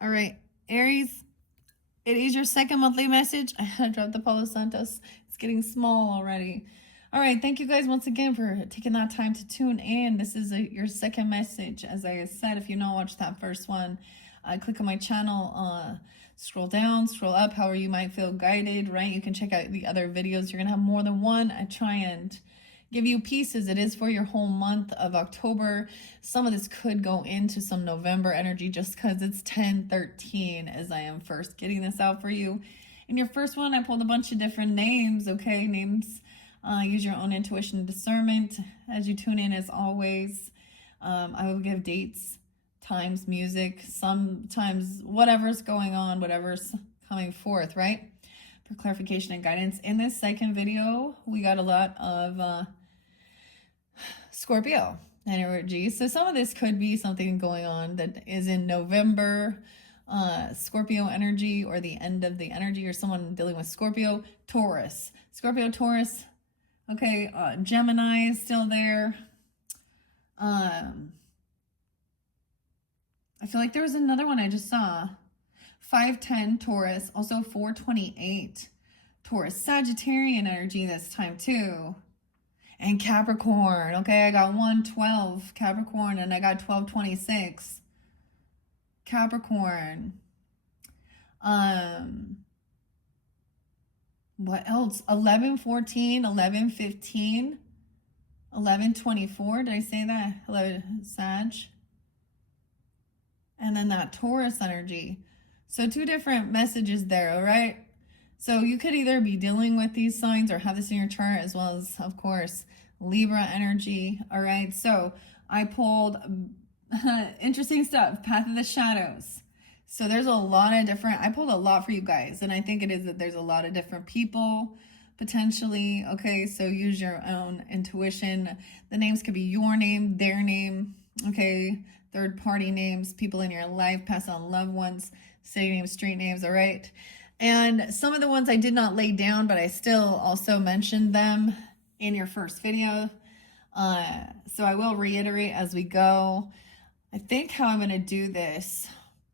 All right, Aries, it is your second monthly message. I had to drop the Palo Santos. It's getting small already. All right, thank you guys once again for taking that time to tune in. This is your second message. As I said, if you not watched that first one, click on my channel, scroll down, scroll up, however you might feel guided, right? You can check out the other videos. You're going to have more than one. I try and give you pieces. It is for your whole month of October. Some of this could go into some November energy just because it's 10/13 as I am first getting this out for you. In your first one, I pulled a bunch of different names, okay? Names, use your own intuition and discernment as you tune in as always. I will give dates, times, music, sometimes whatever's going on, whatever's coming forth, right? For clarification and guidance. In this second video, we got a lot of Scorpio energy. So some of this could be something going on that is in November, Scorpio energy, or the end of the energy, or someone dealing with Scorpio. Taurus. Scorpio, Taurus. Okay, Gemini is still there. I feel like there was another one I just saw. 510 Taurus, also 428 Taurus. Sagittarian energy this time too. And Capricorn. Okay, I got 112 Capricorn and I got 1226 Capricorn. What else? 1114, 1115, 1124. Did I say that? 11 Sag. And then that Taurus energy. So two different messages there, all right? So you could either be dealing with these signs or have this in your chart, as well as, of course, Libra energy, all right? So I pulled interesting stuff, Path of the Shadows. So there's a lot of different, I pulled a lot for you guys, and I think it is that there's a lot of different people potentially, okay? So use your own intuition. The names could be your name, their name, okay? Third party names, people in your life, pass on loved ones, city names, street names, all right? And some of the ones I did not lay down, but I still also mentioned them in your first video. So I will reiterate as we go. I think how I'm going to do this,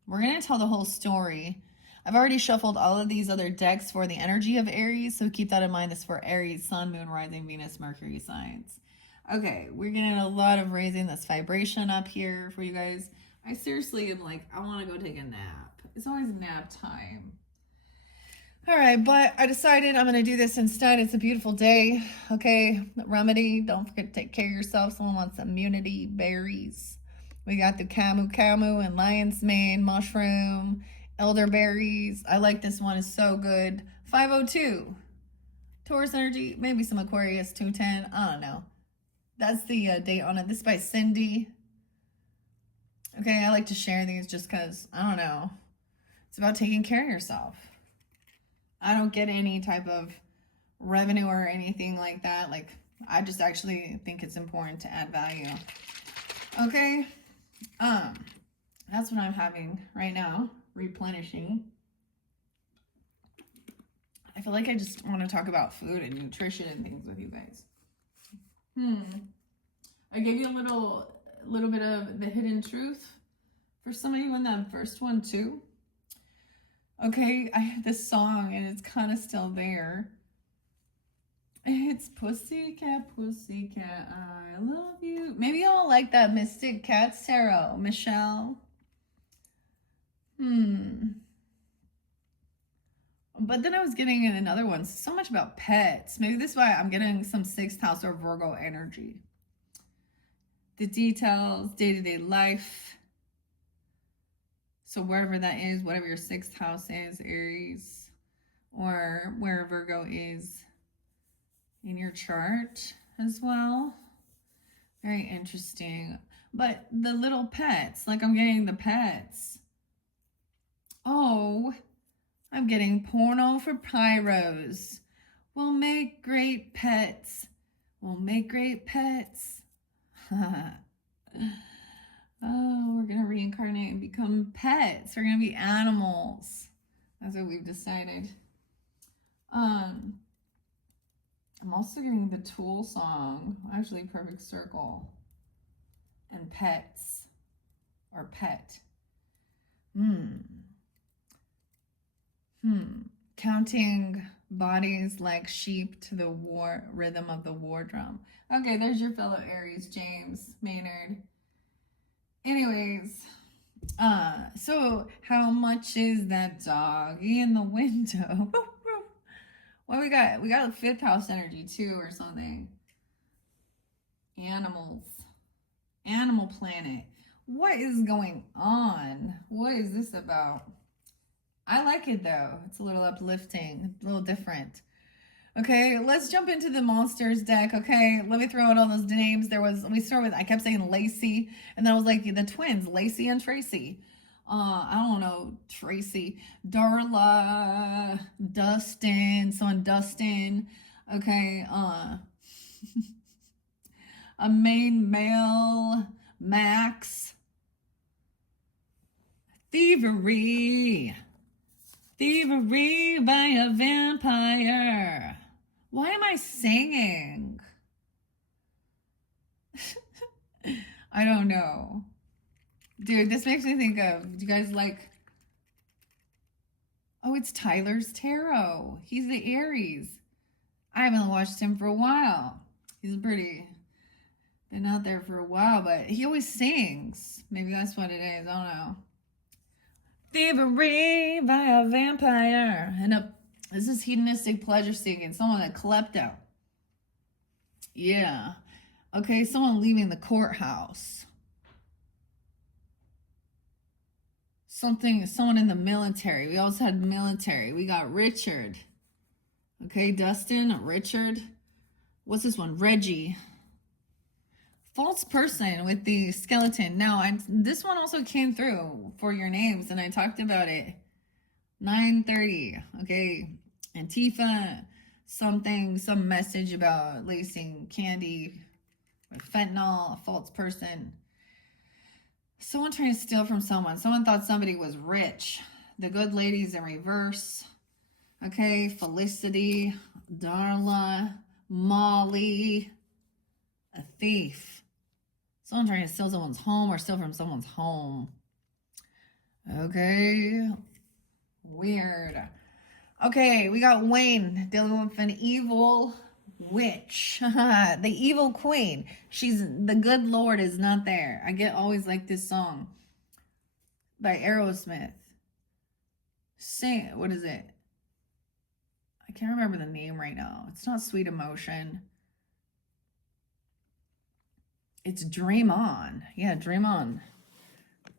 we're going to tell the whole story. I've already shuffled all of these other decks for the energy of Aries, so keep that in mind. This is for Aries, Sun, Moon, Rising, Venus, Mercury signs. Okay, we're getting a lot of raising this vibration up here for you guys. I seriously am like, I want to go take a nap. It's always nap time. All right, but I decided I'm going to do this instead. It's a beautiful day. Okay, remedy. Don't forget to take care of yourself. Someone wants immunity berries. We got the camu and lion's mane mushroom, elderberries. I like this one. It's so good. 502. Taurus energy. Maybe some Aquarius 210. I don't know. That's the date on it. This is by Cindy. Okay, I like to share these just because, I don't know. It's about taking care of yourself. I don't get any type of revenue or anything like that. Like, I just actually think it's important to add value. Okay. That's what I'm having right now, replenishing. I feel like I just want to talk about food and nutrition and things with you guys. I gave you a little bit of the hidden truth for some of you in that first one too. Okay, I have this song and it's kind of still there. It's Pussycat, Pussycat, I love you. Maybe y'all like that Mystic Cats Tarot, Michelle. But then I was getting in another one, so much about pets. Maybe this is why I'm getting some 6th house or Virgo energy. The details, day-to-day life. So wherever that is, whatever your 6th house is, Aries, or where Virgo is in your chart as well. Very interesting. But the little pets, like I'm getting the pets. Oh, I'm getting porno for pyros. We'll make great pets. We'll make great pets. Oh, we're going to reincarnate and become pets. We're going to be animals. That's what we've decided. I'm also getting the Tool song, actually Perfect Circle, and pets, or pet. counting bodies like sheep to the war rhythm of the war drum. Okay, there's your fellow Aries, James Maynard. Anyways, so how much is that doggy in the window? What we got? We got a fifth house energy too, or something. Animals. Animal planet. What is going on? What is this about? I like it though. It's a little uplifting, a little different. Okay, let's jump into the monsters deck. Okay, let me throw out all those names. We start with, I kept saying Lacey, and then I was like, the twins, Lacey and Tracy. I don't know, Tracy, Darla, Dustin, someone Dustin. Okay, a main male, Max. Thievery by a vampire. Why am I singing? I don't know. Dude, this makes me think of, do you guys like, oh, it's Tyler's Tarot. He's the Aries. I haven't watched him for a while. He's been out there for a while, but he always sings. Maybe that's what it is. I don't know. Thievery by a vampire. And this is hedonistic pleasure seeking. Someone that klepto. Yeah. Okay, someone leaving the courthouse. Someone in the military. We also had military. We got Richard. Okay, Dustin, Richard. What's this one? Reggie. False person with the skeleton. Now, this one also came through for your names, and I talked about it. 9:30. Okay, Antifa, some message about lacing candy with fentanyl, a false person. Someone trying to steal from someone. Someone thought somebody was rich. The good ladies in reverse. Okay, Felicity, Darla, Molly, a thief. Someone trying to steal someone's home or steal from someone's home. Okay, weird. Okay, we got Wayne dealing with an evil witch. The evil queen. The good Lord is not there. I get always like this song by Aerosmith. What is it? I can't remember the name right now. It's not Sweet Emotion. It's Dream On. Yeah, Dream On.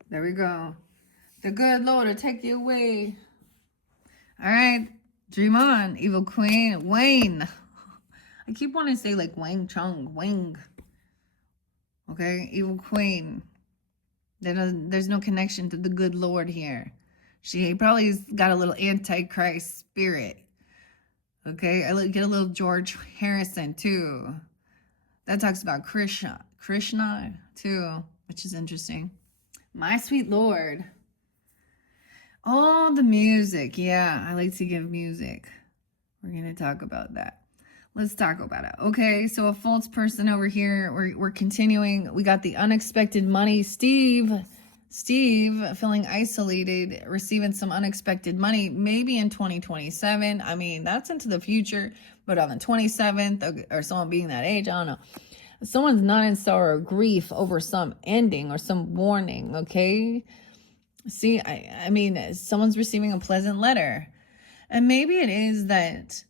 There we go. The good Lord will take you away. All right, Dream On, evil queen, Wayne. I keep wanting to say like Wang Chung, Wang. Okay, evil queen. There's no connection to the good Lord here. She probably's got a little antichrist spirit. Okay, I get a little George Harrison too. That talks about Krishna too, which is interesting. My sweet Lord. Oh, the music. Yeah, I like to give music. We're going to talk about that. Let's talk about it. Okay, so a false person over here. We're continuing. We got the unexpected money. Steve feeling isolated, receiving some unexpected money, maybe in 2027. I mean, that's into the future, but on the 27th, or someone being that age, I don't know. Someone's not in sorrow or grief over some ending or some warning, okay? See, I mean, someone's receiving a pleasant letter. And maybe it is that,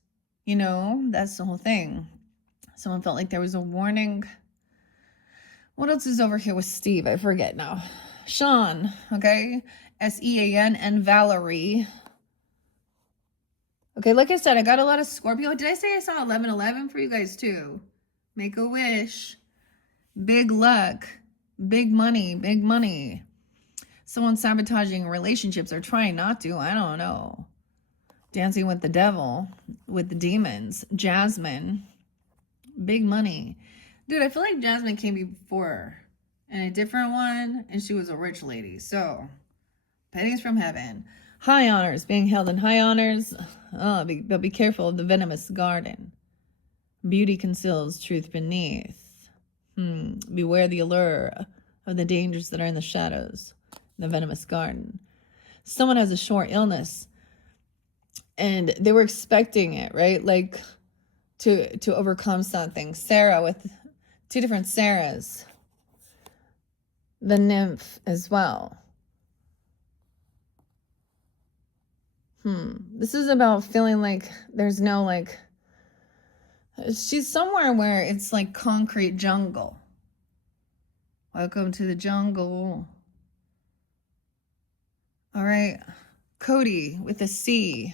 that's the whole thing. Someone felt like there was a warning. What else is over here with Steve? I forget now. Sean, okay? Sean and Valerie. Okay, like I said, I got a lot of Scorpio. Did I say I saw 1111 for you guys too? Make a wish. Big luck. Big money. Someone sabotaging relationships or trying not to. I don't know. Dancing with the devil. With the demons. Jasmine. Big money. Dude, I feel like Jasmine came before in a different one. And she was a rich lady. So, pennies from heaven. High honors. Being held in high honors. But be careful of the venomous garden. Beauty conceals truth beneath. Beware the allure of the dangers that are in the shadows. The venomous garden. Someone has a short illness. And they were expecting it, right? Like to overcome something. Sarah with 2 different Sarahs. The nymph as well. This is about feeling like there's no like, she's somewhere where it's like concrete jungle. Welcome to the jungle. All right. Cody with a C.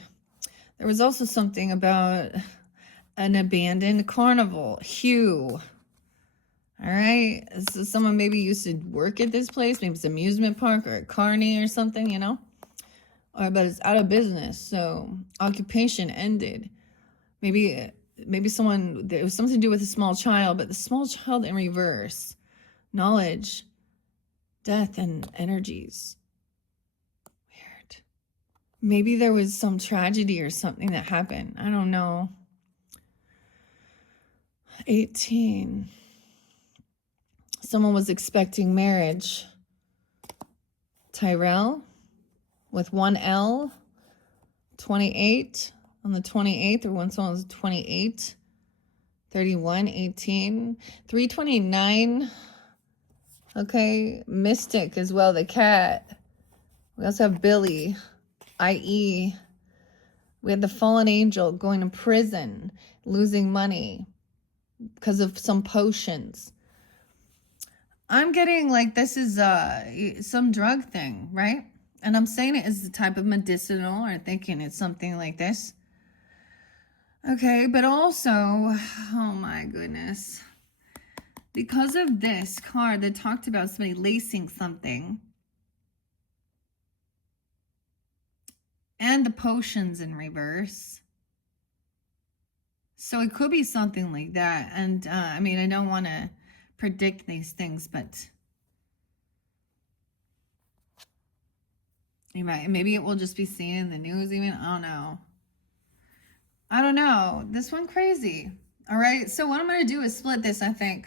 There was also something about an abandoned carnival. Hugh. All right. So someone maybe used to work at this place. Maybe it's an amusement park or a carny or something, you know? But it's out of business. So occupation ended. Maybe someone, there was something to do with a small child, but the small child in reverse. Knowledge, death, and energies. Weird. Maybe there was some tragedy or something that happened. I don't know. 18. Someone was expecting marriage. Tyrell with 1 L. 28 on the 28th, or when someone was 28. 31, 18. 329. Okay. Mystic as well, the cat. We also have Billy, i.e. we had the fallen angel going to prison, losing money because of some potions. I'm getting like this is some drug thing, right? And I'm saying it as the type of medicinal, or thinking it's something like this. Okay, but also, oh my goodness. Because of this card that talked about somebody lacing something, and the potions in reverse. So it could be something like that. And I mean, I don't want to predict these things, but you might, maybe it will just be seen in the news even. I don't know. This one crazy. All right. So what I'm going to do is split this, I think.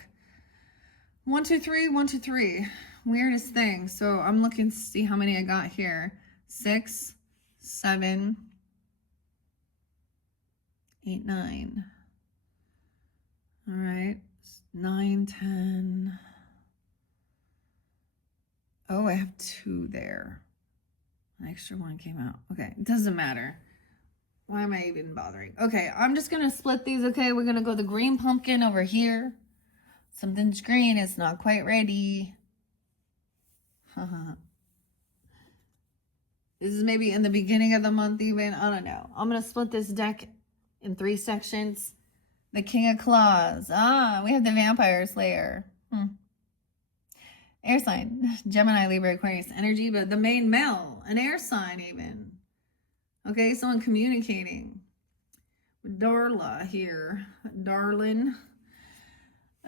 1, 2, 3, 1, 2, 3. Weirdest thing. So I'm looking to see how many I got here. 6, 7, 8, 9. All right. 9, 10. Oh, I have 2 there. An extra 1 came out. Okay. It doesn't matter. Why am I even bothering? Okay. I'm just going to split these. Okay. We're going to go the green pumpkin over here. Something's green. It's not quite ready. This is maybe in the beginning of the month even. I don't know. I'm going to split this deck in 3 sections. The King of Claws. We have the Vampire Slayer. Air sign. Gemini, Libra, Aquarius energy. But the main male. An air sign even. Okay, someone communicating. Darla here. Darlin.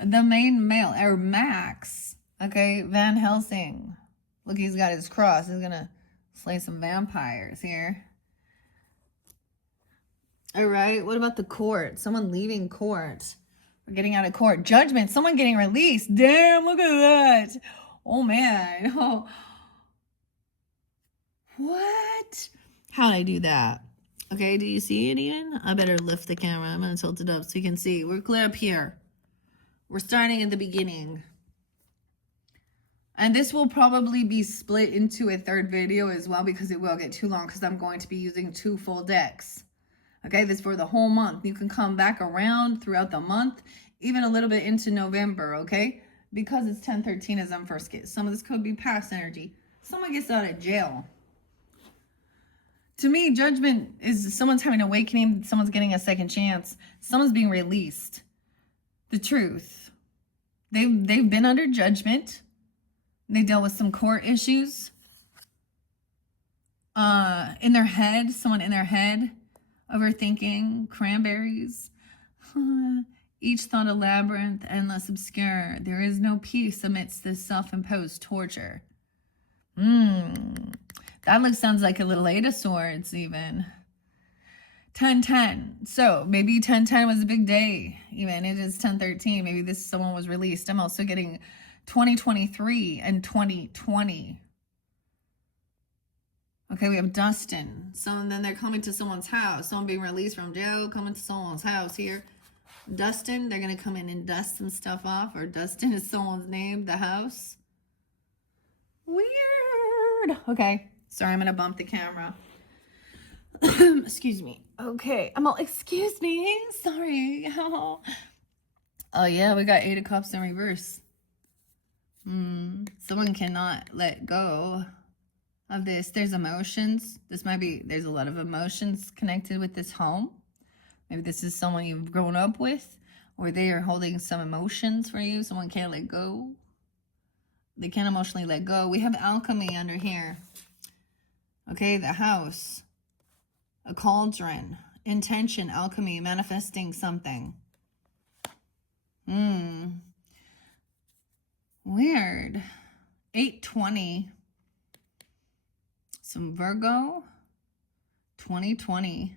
The main male. Or Max. Okay, Van Helsing. Look, he's got his cross. He's going to slay some vampires here. All right. What about the court? Someone leaving court. We're getting out of court. Judgment. Someone getting released. Damn, look at that. Oh, man. Oh. What? How'd I do that? Okay, do you see it even? I better lift the camera. I'm going to tilt it up so you can see. We're clear up here. We're starting at the beginning. And this will probably be split into a 3rd video as well, because it will get too long, because I'm going to be using 2 full decks. Okay, this for the whole month. You can come back around throughout the month, even a little bit into November, okay? Because it's 10/13 as I'm first get. Some of this could be past energy. Someone gets out of jail. To me, judgment is someone's having an awakening. Someone's getting a second chance. Someone's being released. The truth. They've been under judgment. They dealt with some court issues. In their head, someone in their head, overthinking, cranberries. Each thought a labyrinth, endless, obscure. There is no peace amidst this self-imposed torture. That sounds like a little 8 of Swords even. 10/10. So maybe 10/10 was a big day. Even it is 10/13. Maybe someone was released. I'm also getting 2023 and 2020. Okay, we have Dustin. So then they're coming to someone's house. Someone being released from jail, coming to someone's house here. Dustin, they're going to come in and dust some stuff off. Or Dustin is someone's name, the house. Weird. Okay, sorry, I'm going to bump the camera. Excuse me. Okay, I'm all, excuse me. Sorry. Oh, yeah, we got 8 of Cups in reverse. Someone cannot let go of this. There's emotions. This might be, there's a lot of emotions connected with this home. Maybe this is someone you've grown up with, or they are holding some emotions for you. Someone can't let go. They can't emotionally let go. We have alchemy under here. Okay, the house. A cauldron. Intention, alchemy, manifesting something. Weird. 820. Some Virgo. 2020.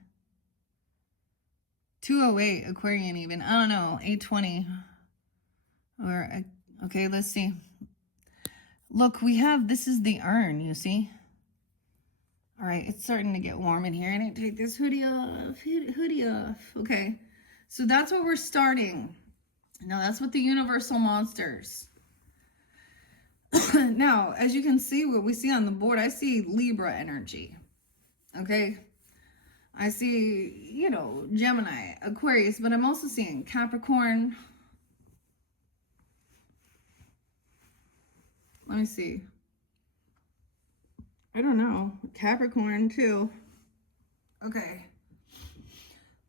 208, Aquarian even. I don't know. 820. Or, okay, let's see. Look, we have, this is the urn, you see? All right, it's starting to get warm in here. I need to take this hoodie off. Okay, so that's what we're starting. Now, that's what the universal monsters. Now, as you can see, what we see on the board, I see Libra energy. Okay? I see, you know, Gemini, Aquarius, but I'm also seeing Capricorn. Let me see. I don't know. Capricorn, too. Okay.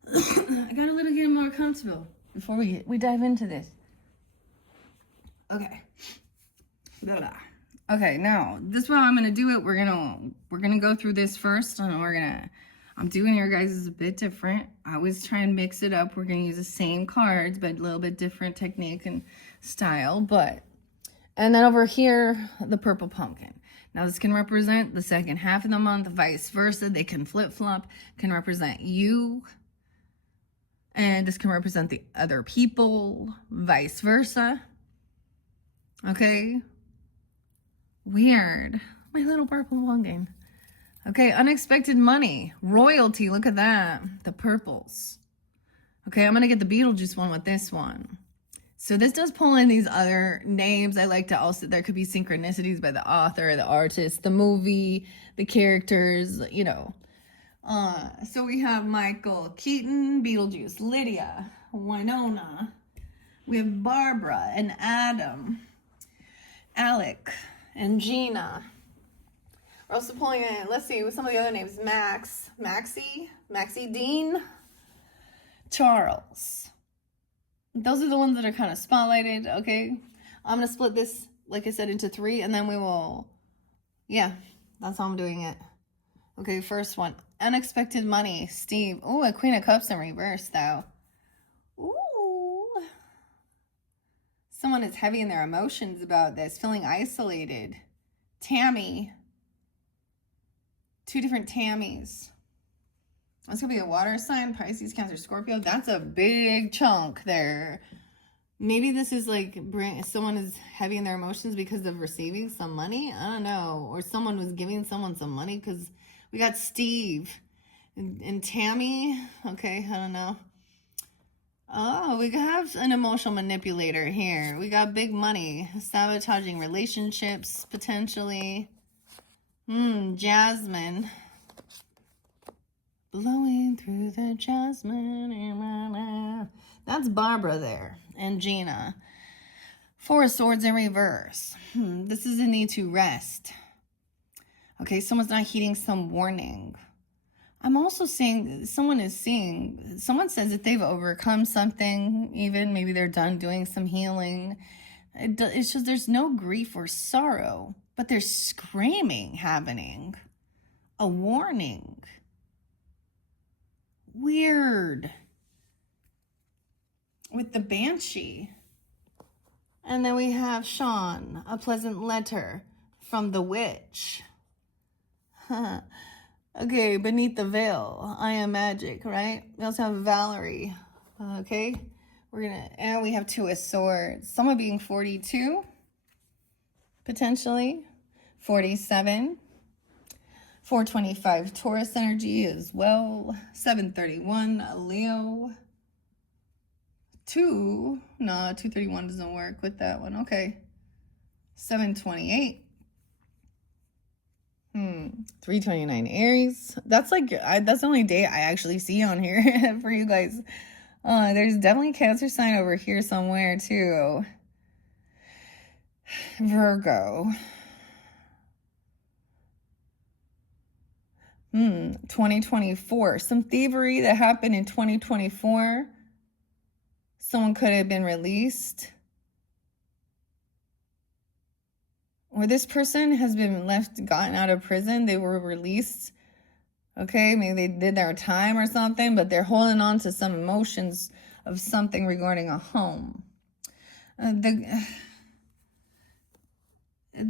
I got a little get more comfortable before we dive into this. Okay. Okay, now, this is how I'm going to do it. We're going to go through this first, and I'm doing your guys' a bit different. I always try and mix it up. We're going to use the same cards, but a little bit different technique and style, and then over here, the purple pumpkin. Now, this can represent the second half of the month, vice versa. They can flip-flop, can represent you. And this can represent the other people, vice versa. Okay? Weird. My little purple pumpkin. Okay, unexpected money. Royalty, look at that. The purples. Okay, I'm going to get the Beetlejuice one with this one. So this does pull in these other names. I like to also, there could be synchronicities by the author, the artist, the movie, the characters, you know. So we have Michael Keaton, Beetlejuice, Lydia, Winona. We have Barbara and Adam, Alec and Gina. We're also pulling in, let's see, with some of the other names, Maxie Dean, Charles. Those are the ones that are kind of spotlighted, okay? I'm going to split this, like I said, into 3, and then we will, yeah, that's how I'm doing it. Okay, first one, unexpected money, Steve. Ooh, a Queen of Cups in reverse, though. Ooh. Someone is heavy in their emotions about this, feeling isolated. Tammy. 2 different Tammys. That's going to be a water sign, Pisces, Cancer, Scorpio. That's a big chunk there. Maybe this is like someone is heavy in their emotions because of receiving some money. I don't know. Or someone was giving someone some money because we got Steve and Tammy. Okay, I don't know. Oh, we have an emotional manipulator here. We got big money. Sabotaging relationships, potentially. Jasmine. Blowing through the jasmine in my life. That's Barbara there. And Gina. 4 of Swords in reverse. This is a need to rest. Okay, someone's not heeding some warning. I'm also seeing, someone says that they've overcome something, even maybe they're done doing some healing. It's just there's no grief or sorrow, but there's screaming happening. A warning. Weird. With the Banshee. And then we have Sean, a pleasant letter from the witch. Okay, beneath the veil, I am magic, right? We also have Valerie. Okay, and we have 2 of Swords. Someone being 42, potentially. 47. 425 Taurus energy as well. 731 Leo. 231 doesn't work with that one. Okay. 728. 329 Aries. That's like, that's the only day I actually see on here for you guys. There's definitely Cancer sign over here somewhere too. Virgo. 2024. Some thievery that happened in 2024. Someone could have been released. Or this person has been gotten out of prison. They were released. Okay, maybe they did their time or something, but they're holding on to some emotions of something regarding a home. The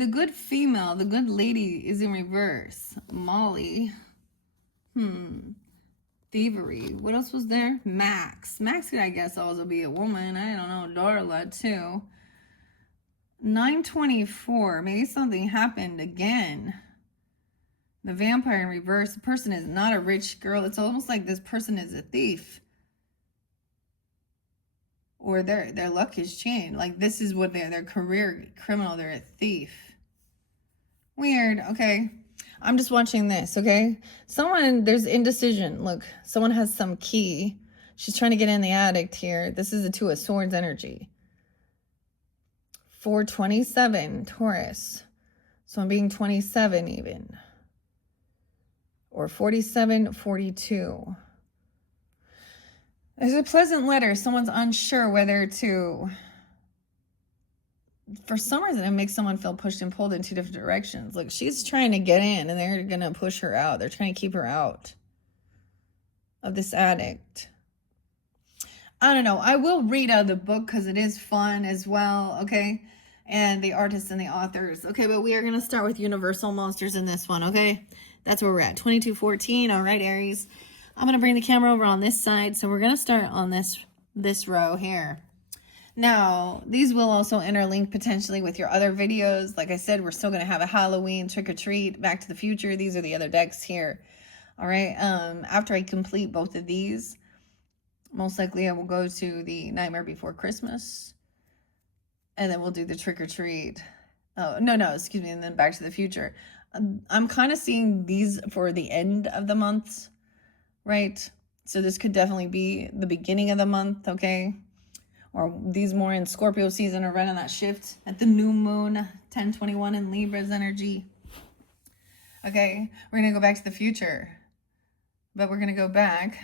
good female, the good lady is in reverse. Molly. Thievery. What else was there? Max. Max could, I guess, also be a woman. I don't know. Darla, too. 924. Maybe something happened again. The vampire in reverse. The person is not a rich girl. It's almost like this person is a thief. Or their luck has changed. Like, this is what their career criminal. They're a thief. Weird. Okay. I'm just watching this, okay? There's indecision. Look, someone has some key. She's trying to get in the attic here. This is the Two of Swords energy. 427, Taurus. So I'm being 27 even. Or 47, 42. There's a pleasant letter. Someone's unsure whether to... For some reason, it makes someone feel pushed and pulled in two different directions. Look, she's trying to get in, and they're going to push her out. They're trying to keep her out of this addict. I don't know. I will read out of the book because it is fun as well, okay? And the artists and the authors. Okay, but we are going to start with Universal Monsters in this one, okay? That's where we're at. 2214. All right, Aries. I'm going to bring the camera over on this side. So we're going to start on this row here. Now, these will also interlink potentially with your other videos. Like I said, we're still going to have a Halloween trick-or-treat, Back to the Future. These are the other decks here. All right. After I complete both of these, most likely I will go to the Nightmare Before Christmas. And then we'll do the trick-or-treat. Oh, no, excuse me. And then Back to the Future. I'm kind of seeing these for the end of the months, right? So this could definitely be the beginning of the month, okay? Or these more in Scorpio season or right on that shift at the new moon, 1021 in Libra's energy. Okay, we're going to go back to the future. But we're going to go back.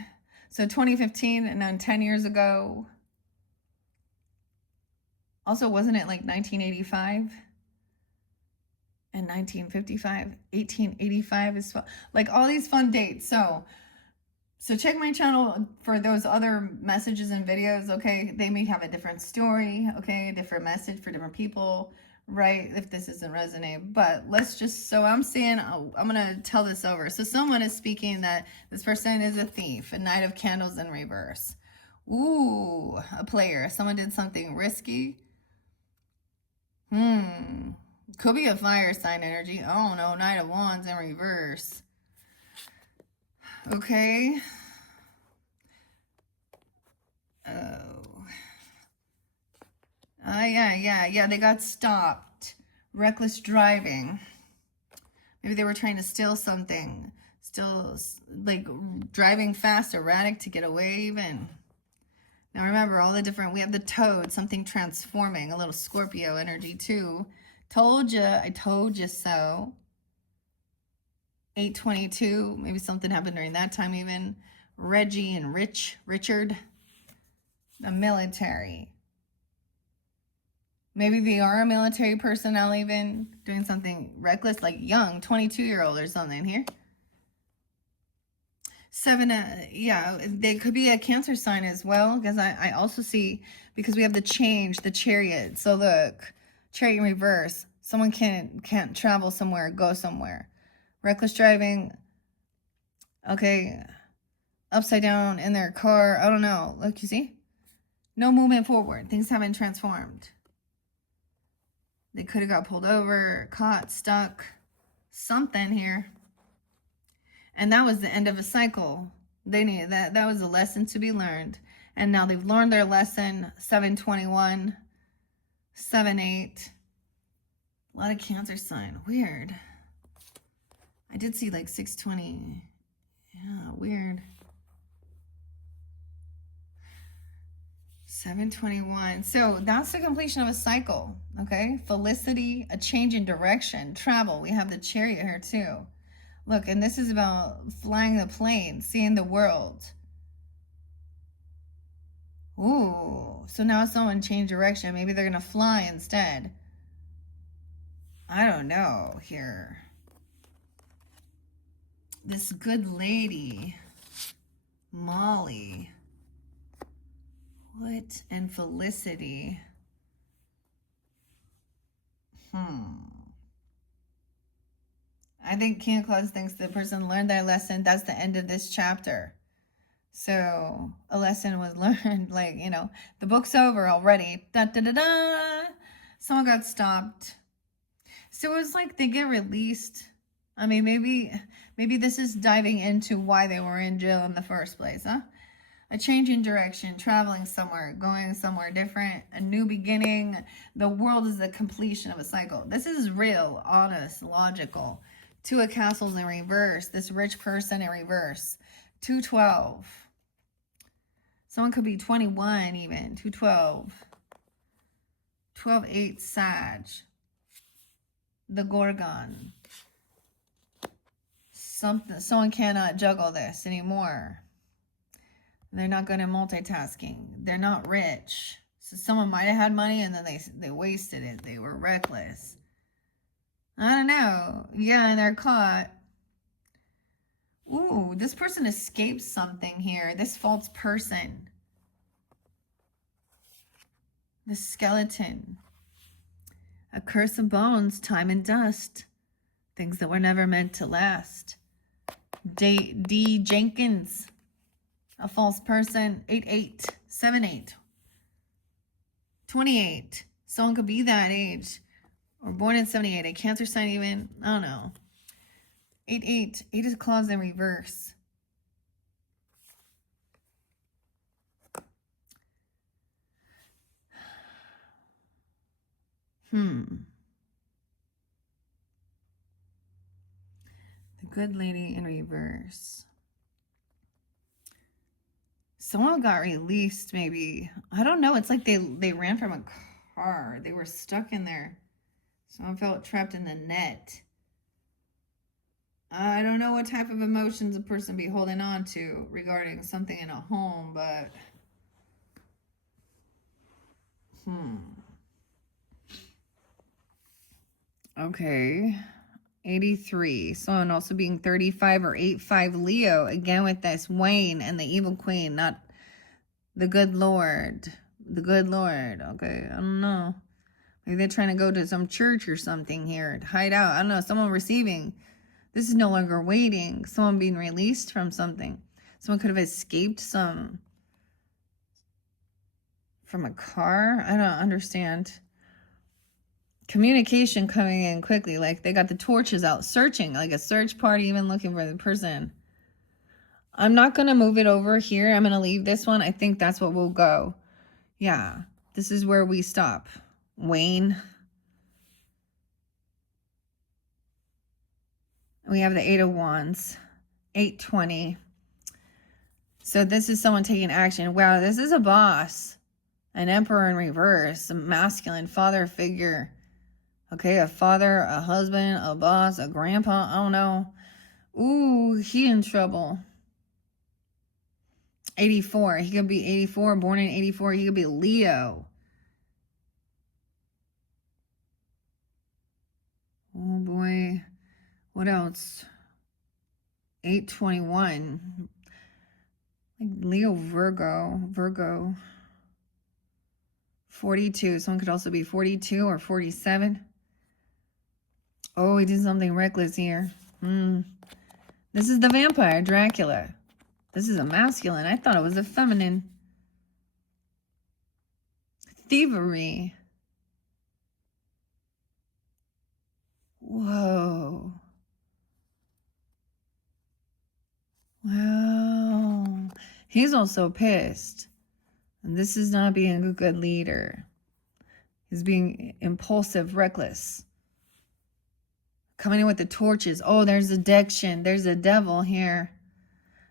So 2015, and then 10 years ago. Also, wasn't it like 1985? And 1955, 1885 is fun. Like all these fun dates. So check my channel for those other messages and videos, okay? They may have a different story, okay? A different message for different people, right? If this doesn't resonate. But let's just, so I'm saying, I'm going to tell this over. So someone is speaking that this person is a thief, a Knight of Candles in reverse. Ooh, a player. Someone did something risky. Could be a fire sign energy. Oh no, Knight of Wands in reverse. Okay. Yeah, they got stopped. Reckless driving. Maybe they were trying to steal something. Still, like, driving fast, erratic to get away even. Now remember, all the different, we have the toad, something transforming, a little Scorpio energy too. Told you, I told you so. 822, maybe something happened during that time even. Reggie and Richard. The military. Maybe they are a military personnel even, doing something reckless, like young, 22-year-old or something here. 7, yeah, they could be a Cancer sign as well, because I also see, because we have the change, the Chariot. So look, Chariot in reverse. Someone can't travel somewhere, go somewhere. Reckless driving. Okay. Upside down in their car. I don't know. Look, you see? No movement forward. Things haven't transformed. They could have got pulled over, caught, stuck. Something here. And that was the end of a cycle. They needed that. That was a lesson to be learned. And now they've learned their lesson. 721, 7-8. A lot of Cancer sign. Weird. I did see like 620. Yeah, weird. 721. So that's the completion of a cycle. Okay. Felicity, a change in direction, travel. We have the Chariot here too. Look, and this is about flying the plane, seeing the world. Ooh, so now someone changed direction. Maybe they're going to fly instead. I don't know here. This good lady, Molly. What? And Felicity. I think King of Clubs thinks the person learned that lesson. That's the end of this chapter. So a lesson was learned, like, you know, the book's over already. Da, da, da, da. Someone got stopped. So it was like they get released. I mean, maybe this is diving into why they were in jail in the first place, huh? A change in direction, traveling somewhere, going somewhere different, a new beginning. The world is the completion of a cycle. This is real, honest, logical. 2 of Castles in reverse. This rich person in reverse. 212. Someone could be 21 even. 212. 12-8 Sag. The Gorgon. Someone cannot juggle this anymore. They're not good at multitasking. They're not rich. So someone might have had money and then they wasted it. They were reckless. I don't know. Yeah, and they're caught. Ooh, this person escaped something here. This false person. The skeleton. A curse of bones, time and dust. Things that were never meant to last. D. Jenkins. A false person. 8-8. 7-8. 28. Someone could be that age. Or born in 78. A Cancer sign even. I don't know. 8-8. 8 is claws in reverse. The good lady in reverse. Someone got released, maybe. I don't know. It's like they ran from a car. They were stuck in there. Someone felt trapped in the net. I don't know what type of emotions a person be holding on to regarding something in a home, but okay. 83. Someone also being 35 or 85 Leo. Again with this Wayne and the evil queen, not the good Lord. The good Lord. Okay, I don't know. Maybe they're trying to go to some church or something here to hide out. I don't know. Someone receiving. This is no longer waiting. Someone being released from something. Someone could have escaped from a car. I don't understand. Communication coming in quickly. Like they got the torches out searching. Like a search party even looking for the person. I'm not going to move it over here. I'm going to leave this one. I think that's what we'll go. Yeah. This is where we stop. Wayne. We have the 8 of Wands. 820. So this is someone taking action. Wow, this is a boss. An emperor in reverse. A masculine father figure. Okay, a father, a husband, a boss, a grandpa. I don't know. Ooh, he in trouble. 84. He could be 84, born in 84. He could be Leo. Oh boy. What else? 821. Like Leo, Virgo. 42. Someone could also be 42 or 47. Oh, he did something reckless here. This is the vampire, Dracula. This is a masculine. I thought it was a feminine. Thievery. Whoa. Wow. He's also pissed. And this is not being a good leader. He's being impulsive, reckless. Coming in with the torches. Oh, there's addiction. There's a devil here.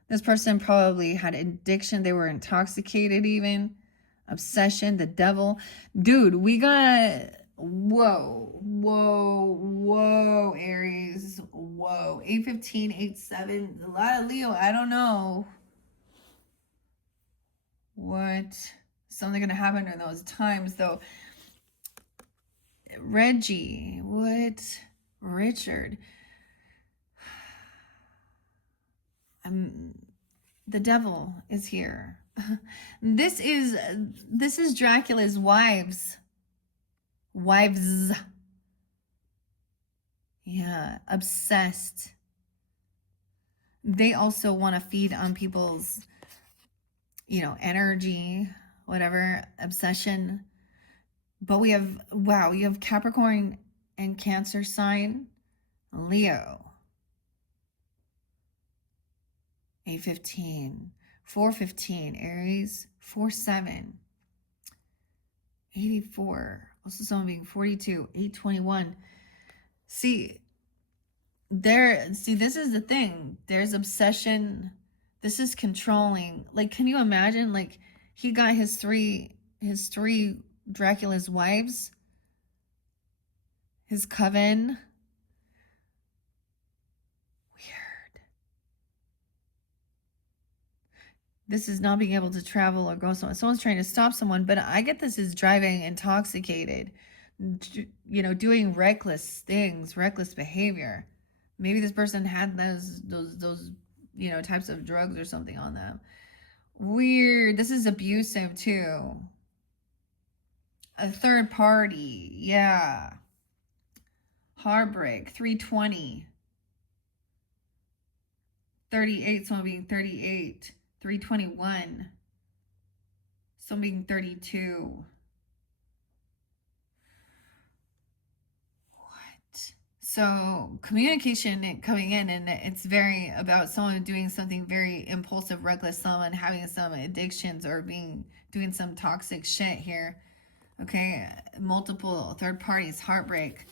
This person probably had addiction. They were intoxicated even. Obsession, the devil. Dude, we got... Whoa, Aries. Whoa. 815, 87. A lot of Leo. I don't know what... Something going to happen in those times, though. Reggie. What? Richard. The devil is here. This is Dracula's wives. Yeah, obsessed. They also want to feed on people's, energy, whatever, obsession. But we have, wow, you have Capricorn and Cancer sign, Leo. 815, 415, Aries, 47, 84, also someone being 42, 821. See, this is the thing. There's obsession. This is controlling. Like, can you imagine? Like, he got his three Dracula's wives, his coven. This is not being able to travel or go somewhere. Someone's trying to stop someone, but I get this is driving intoxicated, doing reckless things, reckless behavior. Maybe this person had those types of drugs or something on them. Weird. This is abusive too. A third party. Yeah. Heartbreak. 320. 38. Someone being 38. 321. Someone being 32. What? So communication coming in, and it's very about someone doing something very impulsive, reckless, someone having some addictions or doing some toxic shit here. Okay, multiple third parties, heartbreak.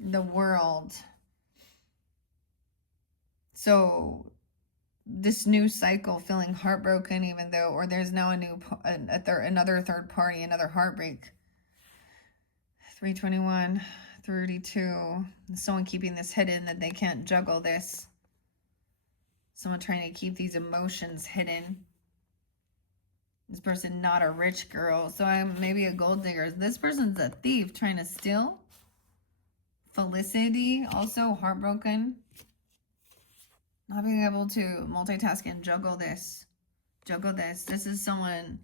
The world. So this new cycle, feeling heartbroken, even though, or there's now another third party, another heartbreak. 321, 32. Someone keeping this hidden, that they can't juggle this. Someone trying to keep these emotions hidden. This person not a rich girl, so I'm maybe a gold digger. This person's a thief trying to steal. Felicity, also heartbroken. Not being able to multitask and juggle this. This is someone,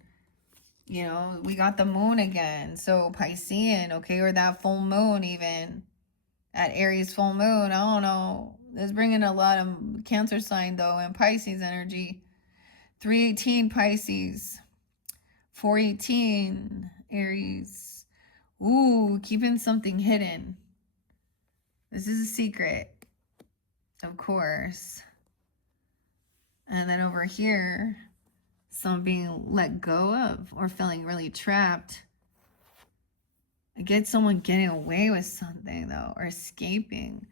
we got the moon again. So Piscean, okay, or that full moon even. At Aries full moon, I don't know. It's bringing a lot of Cancer sign though, and Pisces energy. 318 Pisces. 418 Aries. Ooh, keeping something hidden. This is a secret, of course. And then over here, some being let go of or feeling really trapped. I get someone getting away with something though, or escaping.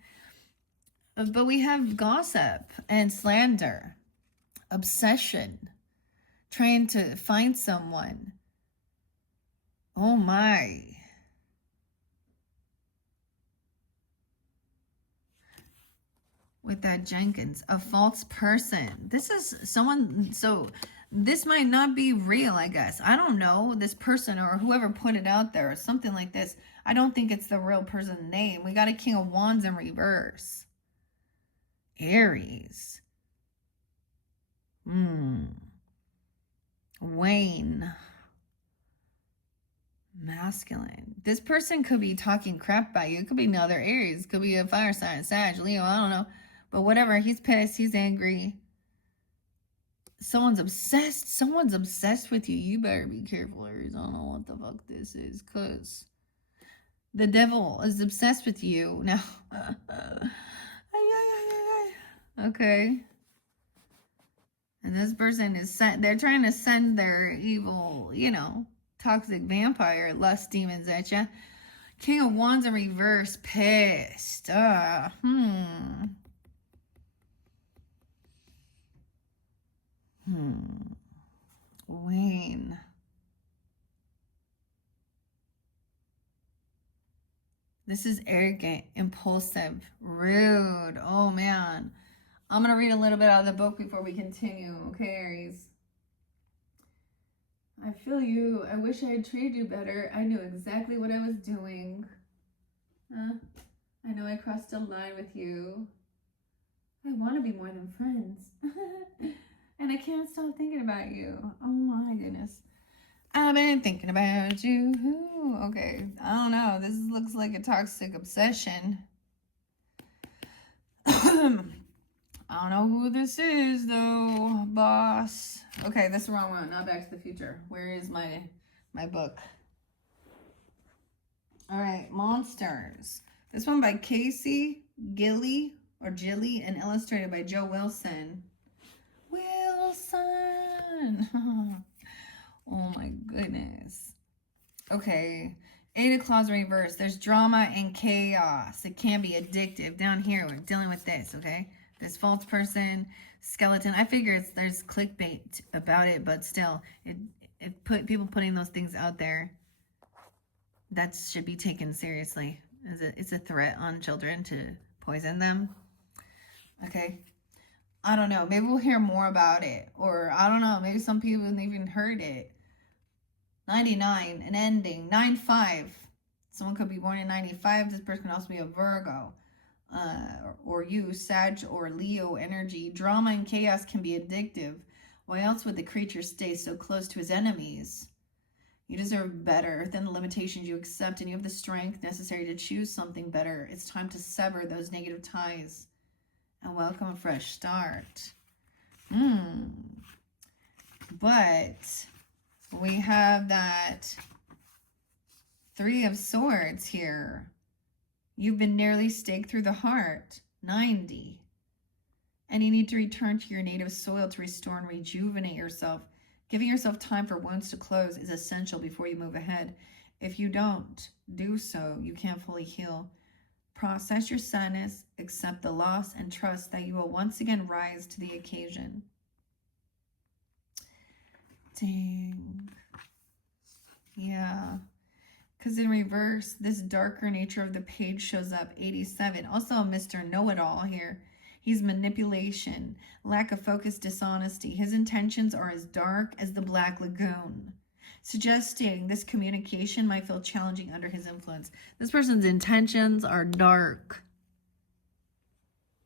But we have gossip and slander, obsession, trying to find someone. Oh my. With that Jenkins, a false person. This is someone, so this might not be real, I guess. I don't know, this person or whoever put it out there or something like this. I don't think it's the real person's name. We got a King of Wands in reverse. Aries. Wayne. Masculine. This person could be talking crap about you. It could be another Aries. It could be a fire sign, Sag, Leo, I don't know. But whatever, he's pissed, he's angry. Someone's obsessed with you. You better be careful, Aries. I don't know what the fuck this is, because The devil is obsessed with you. Now, okay. And this person is they're trying to send their evil, toxic vampire lust demons at you. King of Wands in reverse, pissed. Wayne. This is arrogant, impulsive, rude. Oh, man. I'm going to read a little bit out of the book before we continue. Okay, Aries. I feel you. I wish I had treated you better. I knew exactly what I was doing. I know I crossed a line with you. I want to be more than friends. And I can't stop thinking about you. Oh my goodness. I've been thinking about you. Ooh, okay. I don't know. This looks like a toxic obsession. I don't know who this is, though, boss. Okay, that's the wrong one. Not Back to the Future. Where is my book? All right, Monsters. This one by Casey Gilly and illustrated by Joe Wilson. Oh my goodness. Okay. 8 of Claws reverse. There's drama and chaos. It can be addictive. Down here, we're dealing with this, okay? This false person, skeleton. I figure there's clickbait about it, but still, people putting those things out there, that should be taken seriously. It's a threat on children to poison them. Okay. I don't know. Maybe we'll hear more about it. Or, I don't know. Maybe some people haven't even heard it. 99, an ending. 9-5. Someone could be born in 95. This person could also be a Virgo. Or you, Sag or Leo energy. Drama and chaos can be addictive. Why else would the creature stay so close to his enemies? You deserve better than the limitations you accept, and you have the strength necessary to choose something better. It's time to sever those negative ties and welcome a fresh start. But we have that 3 of Swords here. You've been nearly staked through the heart. 90. And you need to return to your native soil to restore and rejuvenate yourself. Giving yourself time for wounds to close is essential before you move ahead. If you don't do so, you can't fully heal. Process your sadness, accept the loss, and trust that you will once again rise to the occasion. Dang. Yeah. Because in reverse, this darker nature of the page shows up. 87. Also a Mr. Know-It-All here. He's manipulation, lack of focus, dishonesty. His intentions are as dark as the Black Lagoon, suggesting this communication might feel challenging under his influence. This person's intentions are dark.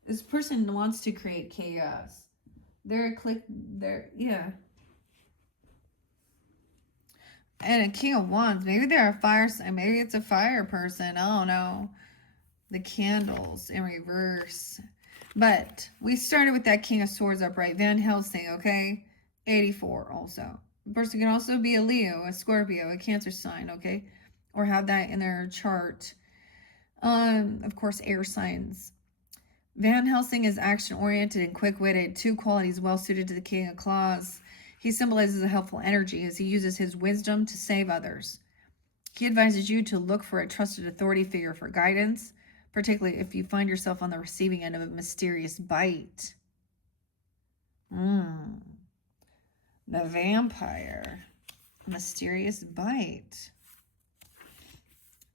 This person wants to create chaos. Yeah. And a King of Wands. Maybe they're a fire sign. Maybe it's a fire person. I don't know. The candles in reverse. But we started with that King of Swords upright. Van Helsing, okay? 84 also. The person can also be a Leo, a Scorpio, a Cancer sign, okay? Or have that in their chart. Of course, air signs. Van Helsing is action-oriented and quick-witted. 2 qualities well-suited to the King of Claws. He symbolizes a helpful energy as he uses his wisdom to save others. He advises you to look for a trusted authority figure for guidance, particularly if you find yourself on the receiving end of a mysterious bite. The vampire. Mysterious bite.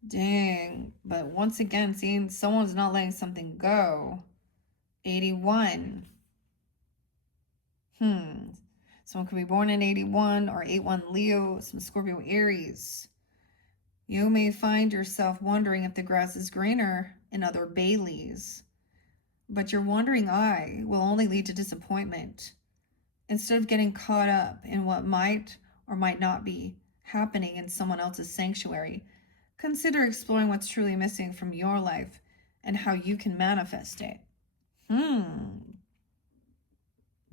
Dang. But once again, seeing someone's not letting something go. 81. Someone could be born in 81 or 81 Leo, some Scorpio Aries. You may find yourself wondering if the grass is greener in other Baileys. But your wandering eye will only lead to disappointment. Instead of getting caught up in what might or might not be happening in someone else's sanctuary, consider exploring what's truly missing from your life and how you can manifest it.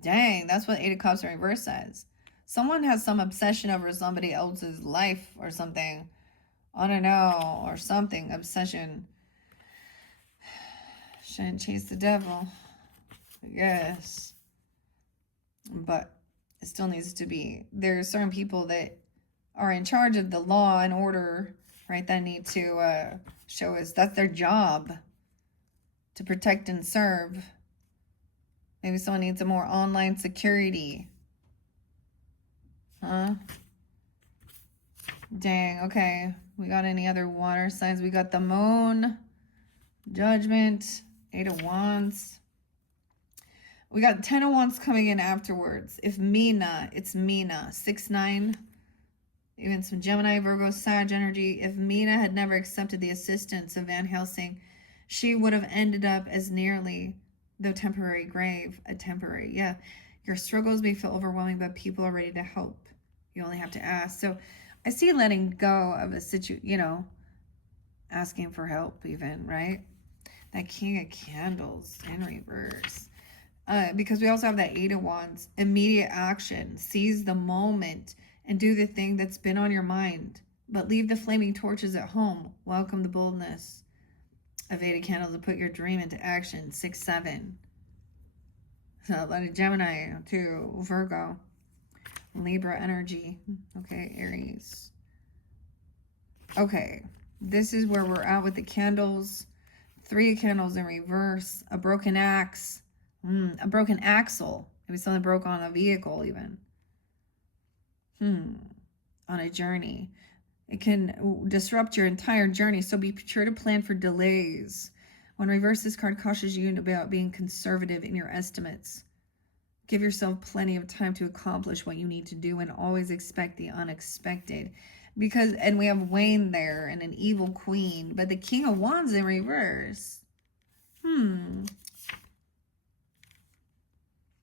Dang, that's what 8 of Cups in reverse says. Someone has some obsession over somebody else's life or something. I don't know, or something, obsession. Shouldn't chase the devil, I guess. But it still needs to be, there are certain people that are in charge of the law and order, right, that need to show us that's their job, to protect and serve. Maybe someone needs a more online security. Huh? Dang, okay. We got any other water signs? We got the moon, judgment, 8 of wands. We got 10 of wands coming in afterwards. If Mina, it's Mina, 6-9. Even some Gemini, Virgo, Sag energy. If Mina had never accepted the assistance of Van Helsing, she would have ended up as nearly, though temporary, grave, a temporary. Yeah, your struggles may feel overwhelming, but people are ready to help. You only have to ask. So I see letting go of a situation, you know, asking for help even, right? That King of Candles in reverse. Because we also have that 8 of Wands. Immediate action. Seize the moment and do the thing that's been on your mind. But leave the flaming torches at home. Welcome the boldness of 8 of Candles to put your dream into action. 6-7. So a lot of Gemini to Virgo. Libra energy. Okay, Aries. Okay, this is where we're at with the candles. 3 of Candles in reverse. A broken axe. A broken axle. Maybe something broke on a vehicle even. On a journey. It can disrupt your entire journey, so be sure to plan for delays. When reverse, this card cautions you about being conservative in your estimates. Give yourself plenty of time to accomplish what you need to do and always expect the unexpected. Because, and we have Wayne there and an evil queen, but the King of Wands in reverse.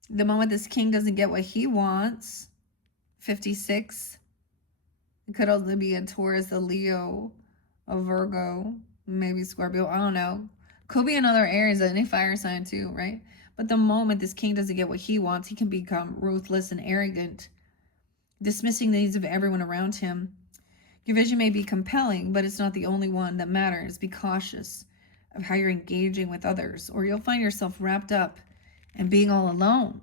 The moment this king doesn't get what he wants, 56. It could also be a Taurus, a Leo, a Virgo, maybe Scorpio. I don't know. Could be another Aries, any fire sign too, right? But the moment this king doesn't get what he wants, he can become ruthless and arrogant, dismissing the needs of everyone around him. Your vision may be compelling, but it's not the only one that matters. Be cautious of how you're engaging with others, or you'll find yourself wrapped up in being all alone.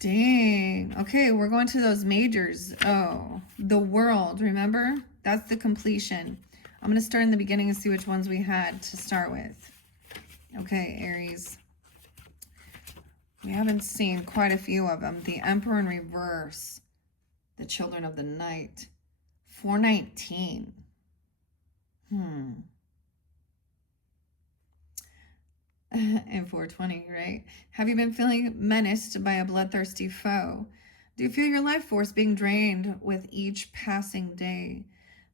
Dang. Okay, we're going to those majors. Oh, the world, remember? That's the completion. I'm going to start in the beginning and see which ones we had to start with. Okay, Aries. We haven't seen quite a few of them. The Emperor in reverse. The Children of the Night. 419. And 420, right? Have you been feeling menaced by a bloodthirsty foe? Do you feel your life force being drained with each passing day?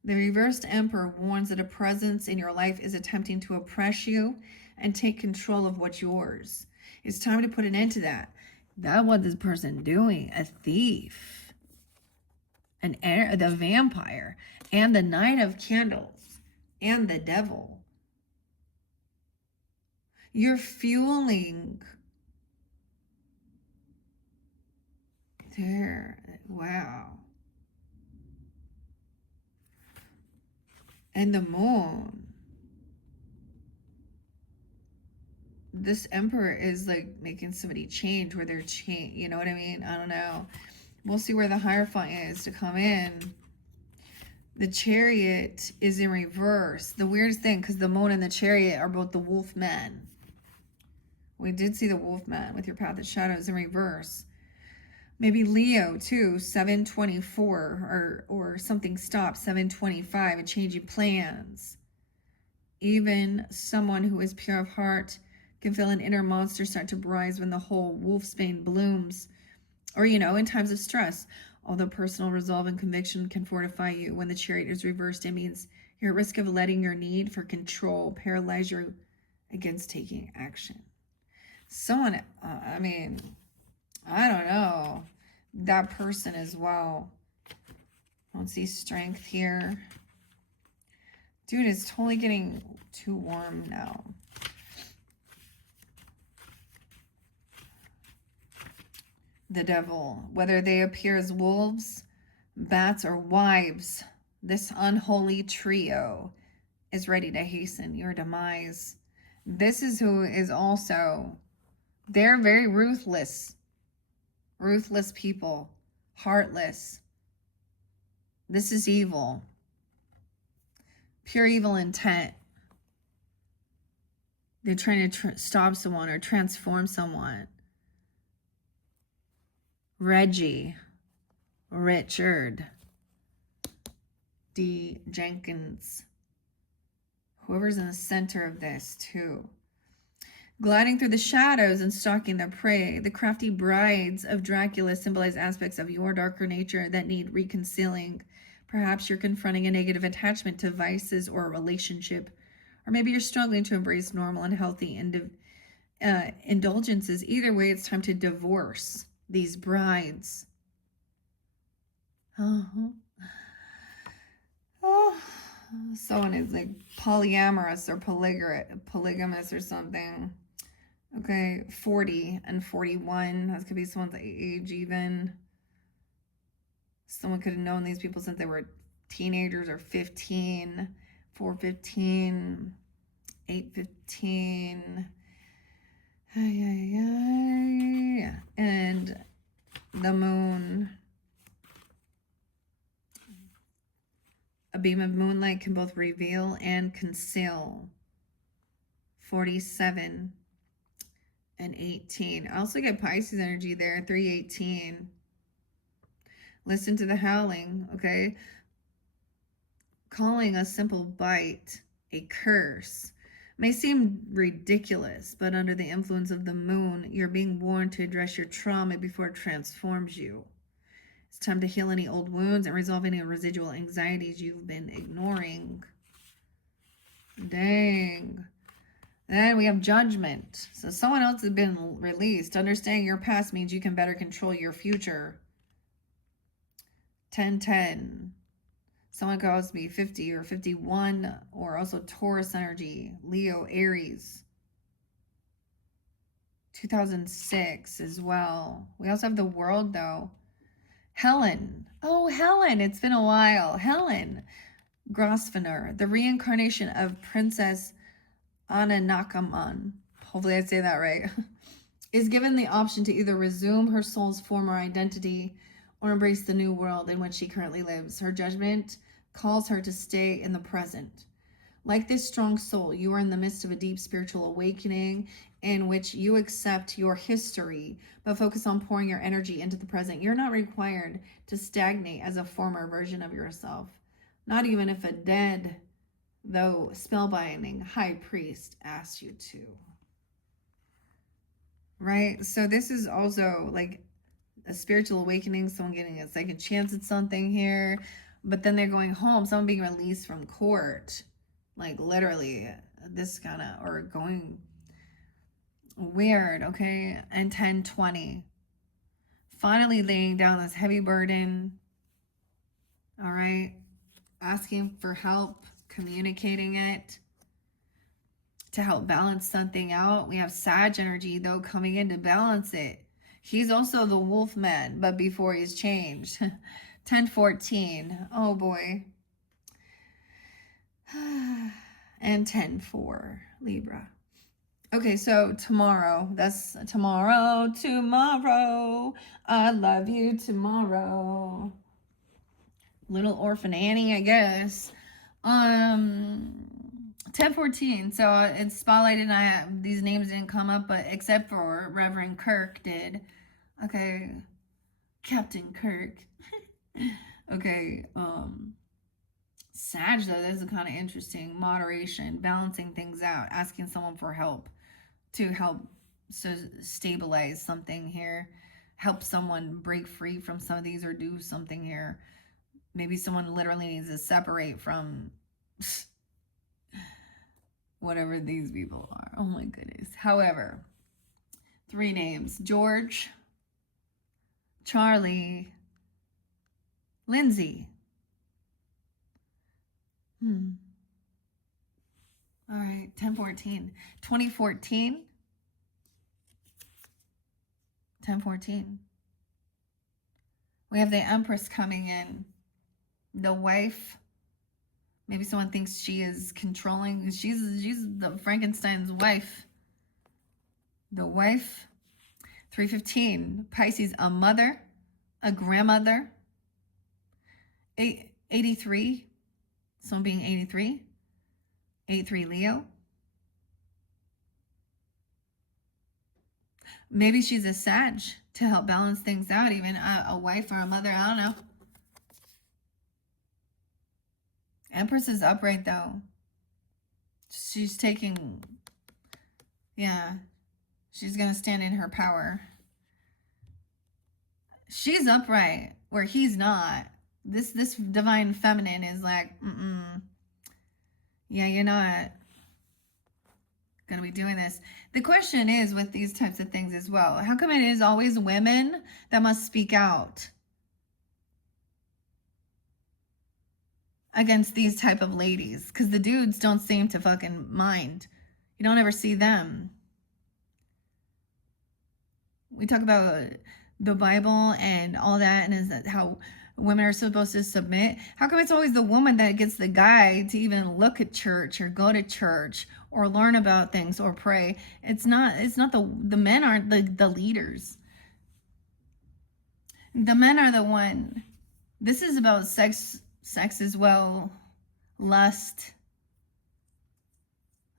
The reversed Emperor warns that a presence in your life is attempting to oppress you and take control of what's yours. It's time to put an end to that. That's what this person doing. A thief. The vampire. And the Knight of Candles. And the Devil. You're fueling. There. Wow. And the Moon. This Emperor is like making somebody change where they're you know what I mean? I don't know. We'll see where the Hierophant is to come in. The Chariot is in reverse. The weirdest thing, because the Moon and the Chariot are both the wolf men. We did see the wolf man with your path of shadows in reverse. Maybe Leo too, 724 or something stops, 725, a change in plans. Even someone who is pure of heart can feel an inner monster start to rise when the whole wolfsbane blooms. Or, you know, in times of stress. Although personal resolve and conviction can fortify you, when the Chariot is reversed, it means you're at risk of letting your need for control paralyze you against taking action. Someone, I mean, I don't know. That person as well. I don't see strength here. Dude, it's totally getting too warm now. The Devil. Whether they appear as wolves Bats or wives. This unholy trio is ready to hasten your demise. This is who is also, they're very ruthless. Ruthless people. Heartless. This is evil. Pure evil intent. They're trying to stop someone or transform someone. Reggie. Richard. D. Jenkins. Whoever's in the center of this, too. Gliding through the shadows and stalking their prey, the crafty brides of Dracula symbolize aspects of your darker nature that need reconciling. Perhaps you're confronting a negative attachment to vices or a relationship, or maybe you're struggling to embrace normal and healthy indulgences. Either way, it's time to divorce these brides. Oh, someone is like polyamorous or polygamous or something. Okay, 40 and 41. That could be someone's age even. Someone could have known these people since they were teenagers or 15, 415, 815. And the moon. A beam of moonlight can both reveal and conceal. 47 and 18. I also get Pisces energy there, 318. Listen to the howling, okay? Calling a simple bite a curse may seem ridiculous, but under the influence of the moon, you're being warned to address your trauma before it transforms you. It's time to heal any old wounds and resolve any residual anxieties you've been ignoring. Dang. Then we have judgment. So someone else has been released. Understanding your past means you can better control your future. 1010. Someone could also be 50 or 51, or also Taurus energy. Leo, Aries. 2006 as well. We also have the world though. Helen. Oh, Helen. It's been a while. Helen Grosvenor, the reincarnation of Princess Ananakaman, hopefully I say that right, is given the option to either resume her soul's former identity or embrace the new world in which she currently lives. Her judgment calls her to stay in the present. Like this strong soul, you are in the midst of a deep spiritual awakening in which you accept your history, but focus on pouring your energy into the present. You're not required to stagnate as a former version of yourself, not even if a dead, though spellbinding high priest asks you to. Right? So this is also like a spiritual awakening, someone getting a second chance at something here, but then they're going home, someone being released from court, like literally this kind of, or going weird, okay? And 1020. Finally laying down this heavy burden, all right? Asking for help, communicating it to help balance something out. We have Sag energy though coming in to balance it. He's also the wolf man, but before he's changed. 1014. Oh boy. And 10-4, Libra. Okay, so tomorrow. That's tomorrow. I love you tomorrow. Little Orphan Annie, I guess. 1014. So it's spotlighted. These names didn't come up, but except for Reverend Kirk did. Okay, Captain Kirk. Okay, Sag though, this is kind of interesting. Moderation, balancing things out, asking someone for help to help stabilize something here, help someone break free from some of these or do something here. Maybe someone literally needs to separate from whatever these people are. Oh my goodness. However, 3 names: George, Charlie, Lindsay. All right, 1014. 2014. 1014. We have the Empress coming in. The wife. Maybe someone thinks she is controlling. She's the Frankenstein's wife. The wife. 315. Pisces, a mother, a grandmother. 83. Someone being 83. 83 Leo. Maybe she's a Sag to help balance things out. Even a wife or a mother. I don't know. Empress is upright though. She's taking, yeah, she's going to stand in her power. She's upright where he's not. This divine feminine is like, yeah, you're not going to be doing this. The question is with these types of things as well, how come it is always women that must speak out against these type of ladies? Because the dudes don't seem to fucking mind. You don't ever see them. We talk about the Bible and all that, and is that how women are supposed to submit? How come it's always the woman that gets the guy to even look at church or go to church or learn about things or pray? It's not the men aren't the leaders. The men are the one. This is about sex as well, lust.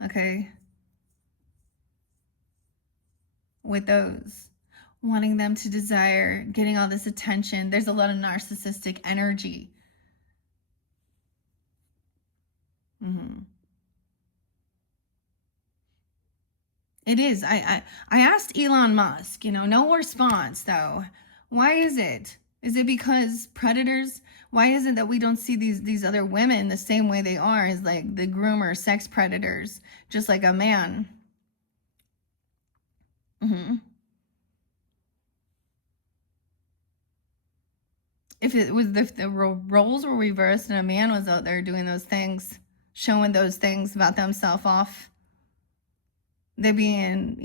Okay. With those, wanting them to desire, getting all this attention. There's a lot of narcissistic energy. It is. I asked Elon Musk, no response though. Why is it? Is it because predators? Why is it that we don't see these other women the same way they are as like the groomer, sex predators, just like a man? If the roles were reversed and a man was out there doing those things, showing those things about themselves off, they're being,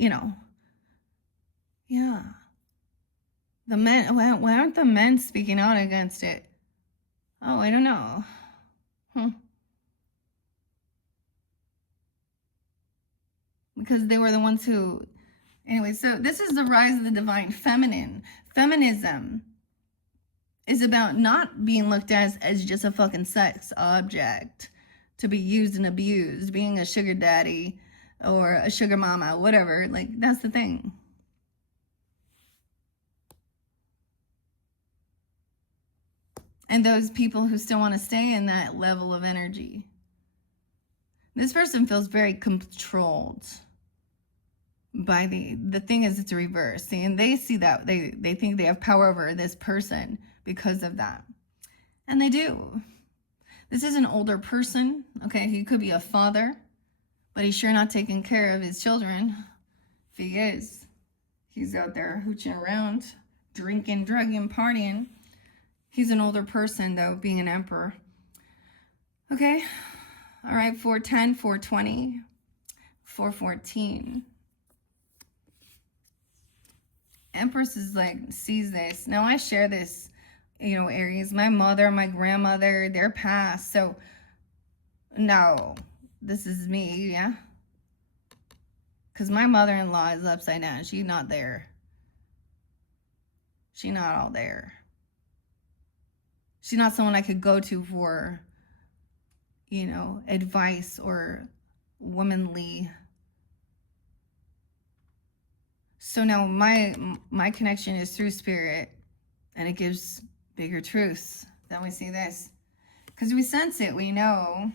yeah. The men, why aren't the men speaking out against it? Oh, I don't know. Because they were the ones who, anyway, so this is the rise of the divine feminine. Feminism is about not being looked at as just a fucking sex object to be used and abused, being a sugar daddy or a sugar mama, whatever. Like, that's the thing. And those people who still want to stay in that level of energy. This person feels very controlled by the thing is it's a reverse. See, and they see that they think they have power over this person because of that. And they do. This is an older person, okay? He could be a father, but he's sure not taking care of his children. If he is, he's out there hooching around, drinking, drugging, partying. He's an older person, though, being an emperor. Okay. All right, 410, 420, 414. Empress is like, sees this. Now, I share this, Aries. My mother, my grandmother, they're passed. So, no, this is me, yeah? Because my mother-in-law is upside down. She's not there. She's not all there. She's not someone I could go to for, advice or womanly. So now my connection is through spirit, and it gives bigger truths. Then we see this. Because we sense it, we know.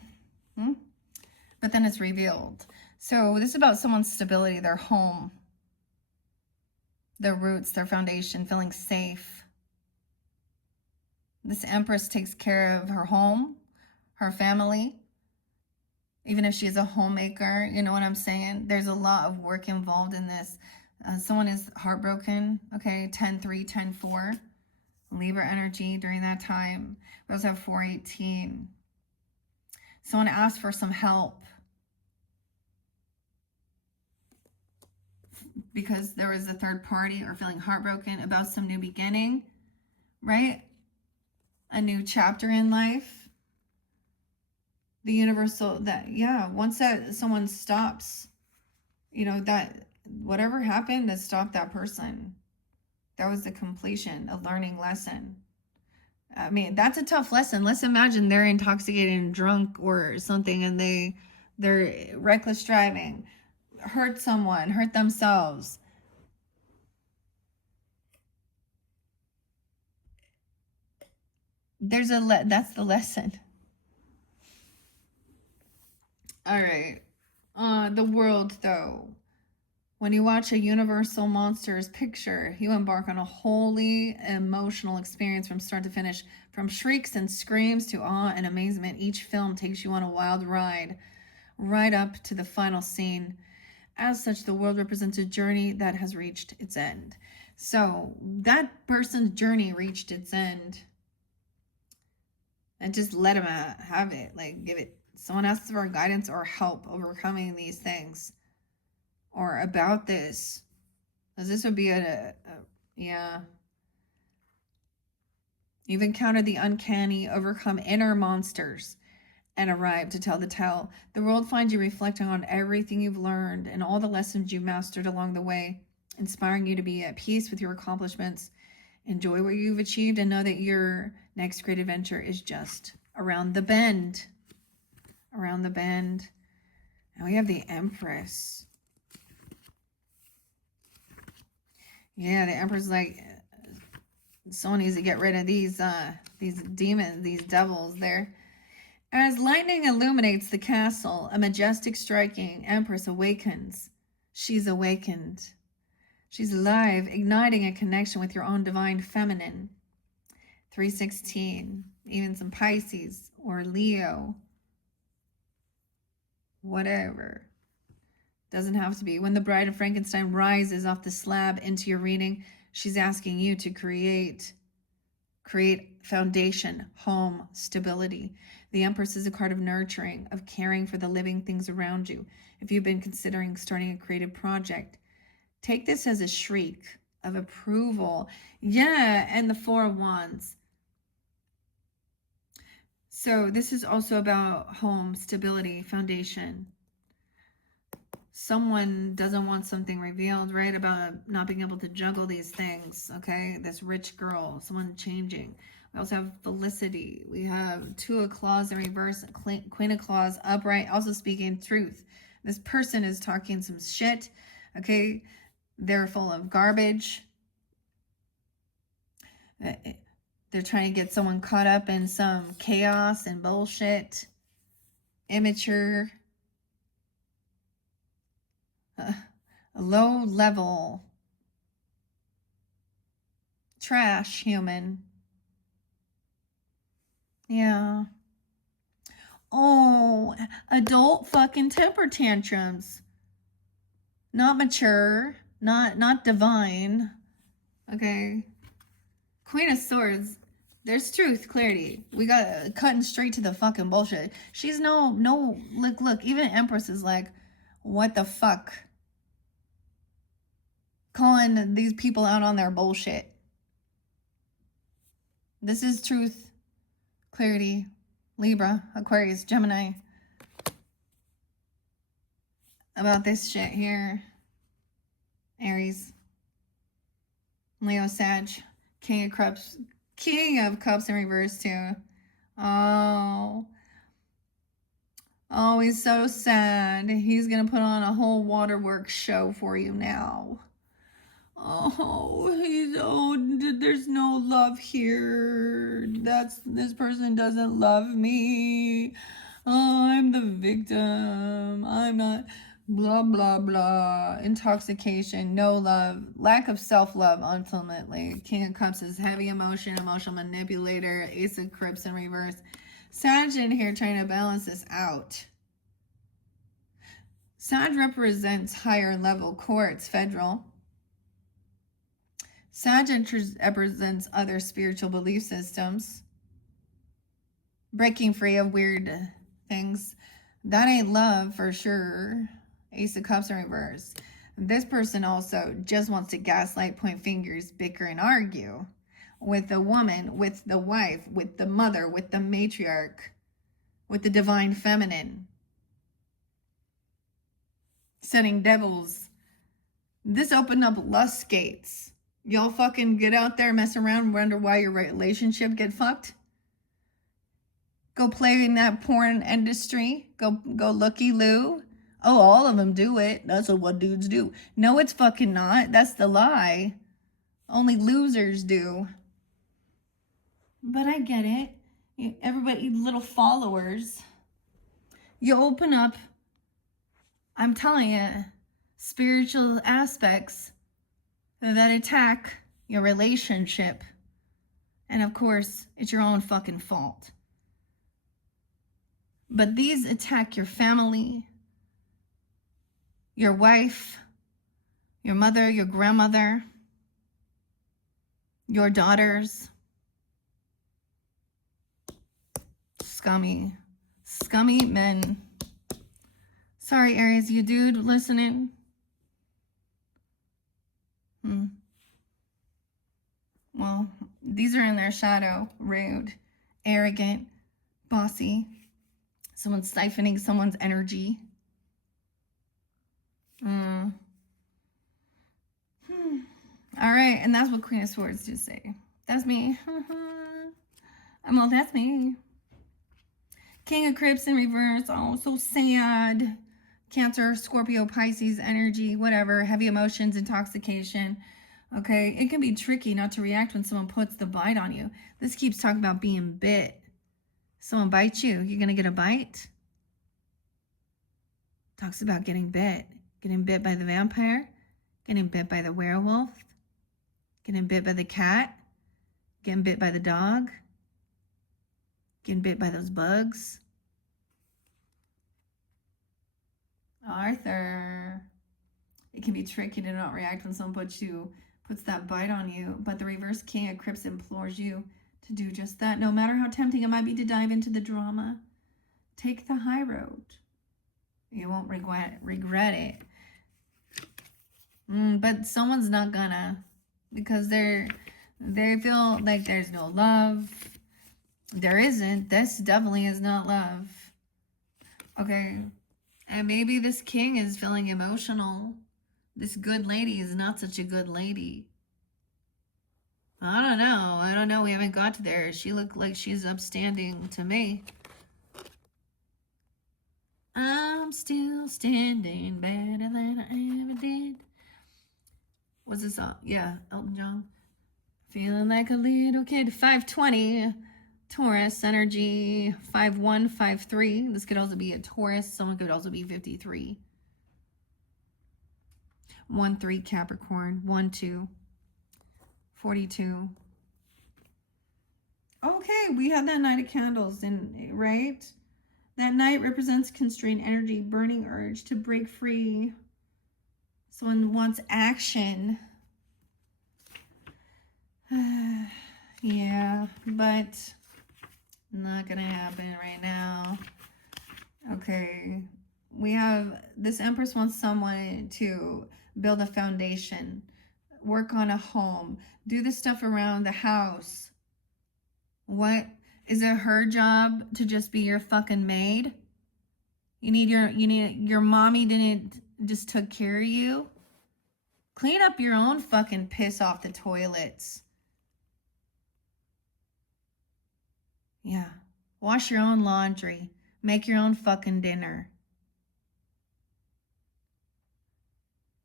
But then it's revealed. So this is about someone's stability, their home, their roots, their foundation, feeling safe. This Empress takes care of her home, her family. Even if she's a homemaker, you know what I'm saying? There's a lot of work involved in this. Someone is heartbroken, okay? 10-3, 10-4. Libra energy during that time. We also have 418. Someone asked for some help because there was a third party or feeling heartbroken about some new beginning. right? A new chapter in life. The universal, that, yeah, once that someone stops, you know, that whatever happened that stopped that person, that was the completion, a learning lesson. I mean, that's a tough lesson. Let's imagine they're intoxicated and drunk or something, and they're reckless driving, hurt someone, hurt themselves. That's the lesson. All right. The world, though. When you watch a Universal Monsters picture, you embark on a wholly emotional experience from start to finish. From shrieks and screams to awe and amazement, each film takes you on a wild ride, right up to the final scene. As such, the world represents a journey that has reached its end. So that person's journey reached its end. And just let them have it. Like, give it. Someone asks for guidance or help overcoming these things, or about this, because this would be yeah. You've encountered the uncanny, overcome inner monsters, and arrived to tell the tale. The world finds you reflecting on everything you've learned and all the lessons you mastered along the way, inspiring you to be at peace with your accomplishments. Enjoy what you've achieved and know that your next great adventure is just around the bend. Around the bend. And we have the Empress. Yeah, the Empress, like, someone needs to get rid of these demons, these devils there. As lightning illuminates the castle, a majestic, striking Empress awakens. She's awakened. She's alive, igniting a connection with your own divine feminine. 316, even some Pisces or Leo. Whatever. Doesn't have to be. When the Bride of Frankenstein rises off the slab into your reading, she's asking you to create foundation, home, stability. The Empress is a card of nurturing, of caring for the living things around you. If you've been considering starting a creative project, take this as a shriek of approval. Yeah, and the Four of Wands. So this is also about home, stability, foundation. Someone doesn't want something revealed, right? About not being able to juggle these things, okay? This rich girl, someone changing. We also have Felicity. We have Two of Claws in reverse, Queen of Claws upright, also speaking truth. This person is talking some shit, okay? They're full of garbage. They're trying to get someone caught up in some chaos and bullshit. Immature. A low level. Trash human. Yeah. Oh, adult fucking temper tantrums. Not mature. Not divine. Okay. Queen of Swords. There's truth, clarity. We got cutting straight to the fucking bullshit. She's no, look, even Empress is like, what the fuck? Calling these people out on their bullshit. This is truth, clarity, Libra, Aquarius, Gemini. About this shit here. Aries, Leo, Sag, King of Cups in reverse too. Oh, he's so sad. He's gonna put on a whole waterworks show for you now. There's no love here. This person doesn't love me. I'm the victim. I'm not, blah, blah, blah. Intoxication, no love, lack of self-love, ultimately. King of Cups is heavy emotion, emotional manipulator, Ace of Cups in reverse. Sag in here trying to balance this out. Sag represents higher level courts, federal. Sag represents other spiritual belief systems. Breaking free of weird things. That ain't love for sure. Ace of Cups in reverse. This person also just wants to gaslight, point fingers, bicker, and argue. with the woman, with the wife, with the mother, with the matriarch, with the divine feminine. Sending devils. This opened up lust gates. Y'all fucking get out there, mess around, wonder why your relationship get fucked. Go play in that porn industry. Go looky-loo. Oh, all of them do it. That's what dudes do. No, it's fucking not. That's the lie. Only losers do. But I get it. Everybody, little followers. You open up, I'm telling you, spiritual aspects that attack your relationship. And of course, it's your own fucking fault. But these attack your family, your wife, your mother, your grandmother, your daughters. Scummy men. Sorry, Aries, you dude listening. Well, these are in their shadow. Rude, arrogant, bossy. Someone's siphoning someone's energy. All right, and that's what Queen of Swords do say. That's me. Well, that's me. King of Crips in reverse. Oh, so sad. Cancer, Scorpio, Pisces, energy, whatever. Heavy emotions, intoxication. Okay, it can be tricky not to react when someone puts the bite on you. This keeps talking about being bit. Someone bites you, you're going to get a bite? Talks about getting bit. Getting bit by the vampire. Getting bit by the werewolf. Getting bit by the cat. Getting bit by the dog. Getting bit by those bugs. Arthur. It can be tricky to not react when someone puts that bite on you. But the reverse King of Crips implores you to do just that. No matter how tempting it might be to dive into the drama, take the high road. You won't regret it. But someone's not gonna, because they feel like there's no love. There isn't. This definitely is not love. Okay. And maybe this king is feeling emotional. This good lady is not such a good lady. I don't know. We haven't got to there. She looked like she's upstanding to me. I'm still standing better than I ever did. What's this song? Yeah, Elton John. Feeling like a little kid. 520. Taurus energy. 51, 53. This could also be a Taurus. Someone could also be 53. 1-3 Capricorn. 1-2. 42. Okay, we had that Knight of Candles, right? That Knight represents constrained energy, burning urge to break free. Someone wants action. Yeah, but not gonna happen right now. Okay, we have this Empress wants someone to build a foundation, work on a home, do the stuff around the house. What is it her job to just be your fucking maid? You need your mommy didn't just took care of you? Clean up your own fucking piss off the toilets. Yeah. Wash your own laundry. Make your own fucking dinner.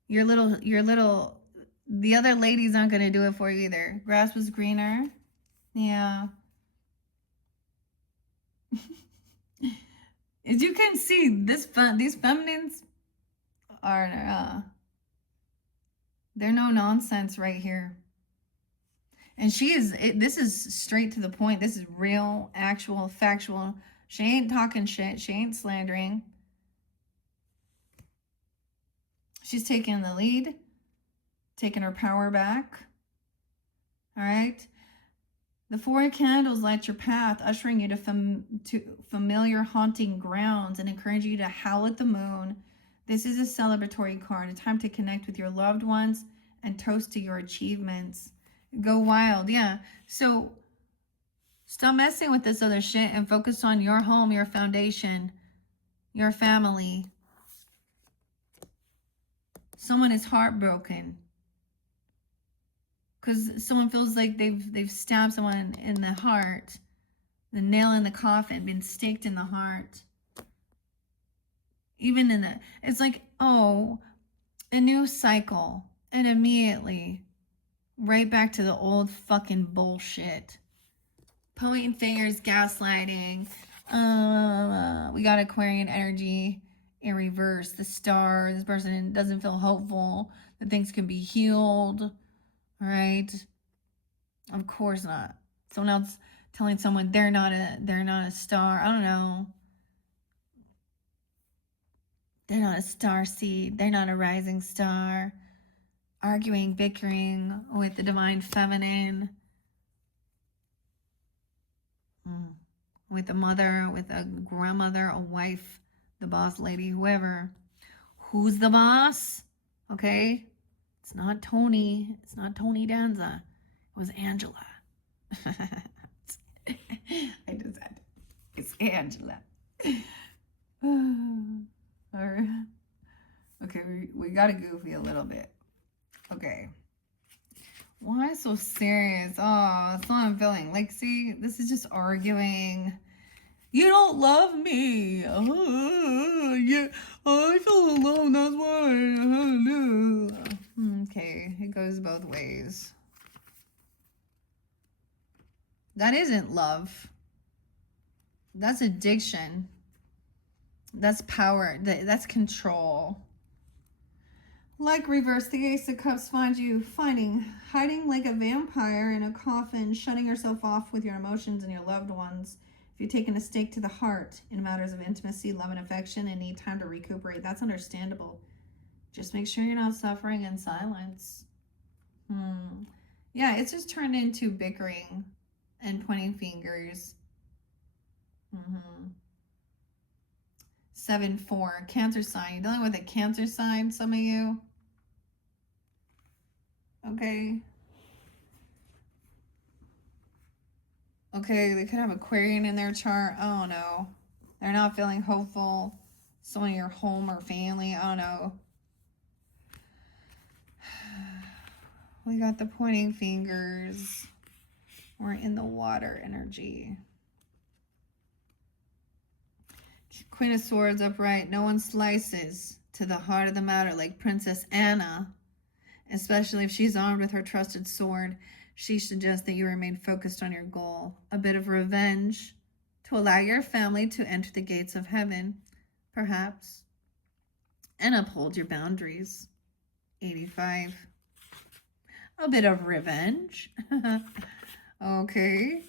Your little, the other ladies aren't going to do it for you either. Grass was greener. Yeah. As you can see, these feminines are, they're no nonsense right here. And this is straight to the point. This is real, actual, factual. She ain't talking shit. She ain't slandering. She's taking the lead, taking her power back. All right. The 4 candles light your path, ushering you to familiar haunting grounds and encourage you to howl at the moon. This is a celebratory card, a time to connect with your loved ones and toast to your achievements. Go wild. Yeah. So stop messing with this other shit and focus on your home, your foundation, your family. Someone is heartbroken because someone feels like they've stabbed someone in the heart, the nail in the coffin, been staked in the heart. Even in the, it's like, oh, a new cycle, and immediately right back to the old fucking bullshit. Pointing fingers, gaslighting. We got Aquarian energy in reverse. The star. This person doesn't feel hopeful that things can be healed. All right. Of course not. Someone else telling someone they're not a star. I don't know. They're not a star seed. They're not a rising star. Arguing, bickering with the divine feminine. With a mother, with a grandmother, a wife, the boss lady, whoever. Who's the boss? Okay? It's not Tony. It's not Tony Danza. It was Angela. I just said it's Angela. Okay, we got to goofy a little bit. Okay. Why so serious? Oh, that's what I'm feeling. Like, see, this is just arguing. You don't love me. Yeah, I feel alone. That's why. Okay, it goes both ways. That isn't love. That's addiction. That's power. That's control. Like reverse, the Ace of Cups finds you hiding like a vampire in a coffin, shutting yourself off with your emotions and your loved ones. If you've taken a stake to the heart in matters of intimacy, love, and affection and need time to recuperate, that's understandable. Just make sure you're not suffering in silence. Yeah, it's just turned into bickering and pointing fingers. 7-4, Cancer sign. You're dealing with a Cancer sign, some of you. Okay. Okay, they could have Aquarian in their chart. I don't know. They're not feeling hopeful. Someone in your home or family. I don't know. We got the pointing fingers. We're in the water energy. Queen of Swords upright. No one slices to the heart of the matter like Princess Anna. Especially if she's armed with her trusted sword. She suggests that you remain focused on your goal. A bit of revenge to allow your family to enter the gates of heaven, perhaps. And uphold your boundaries. 85. A bit of revenge. Okay.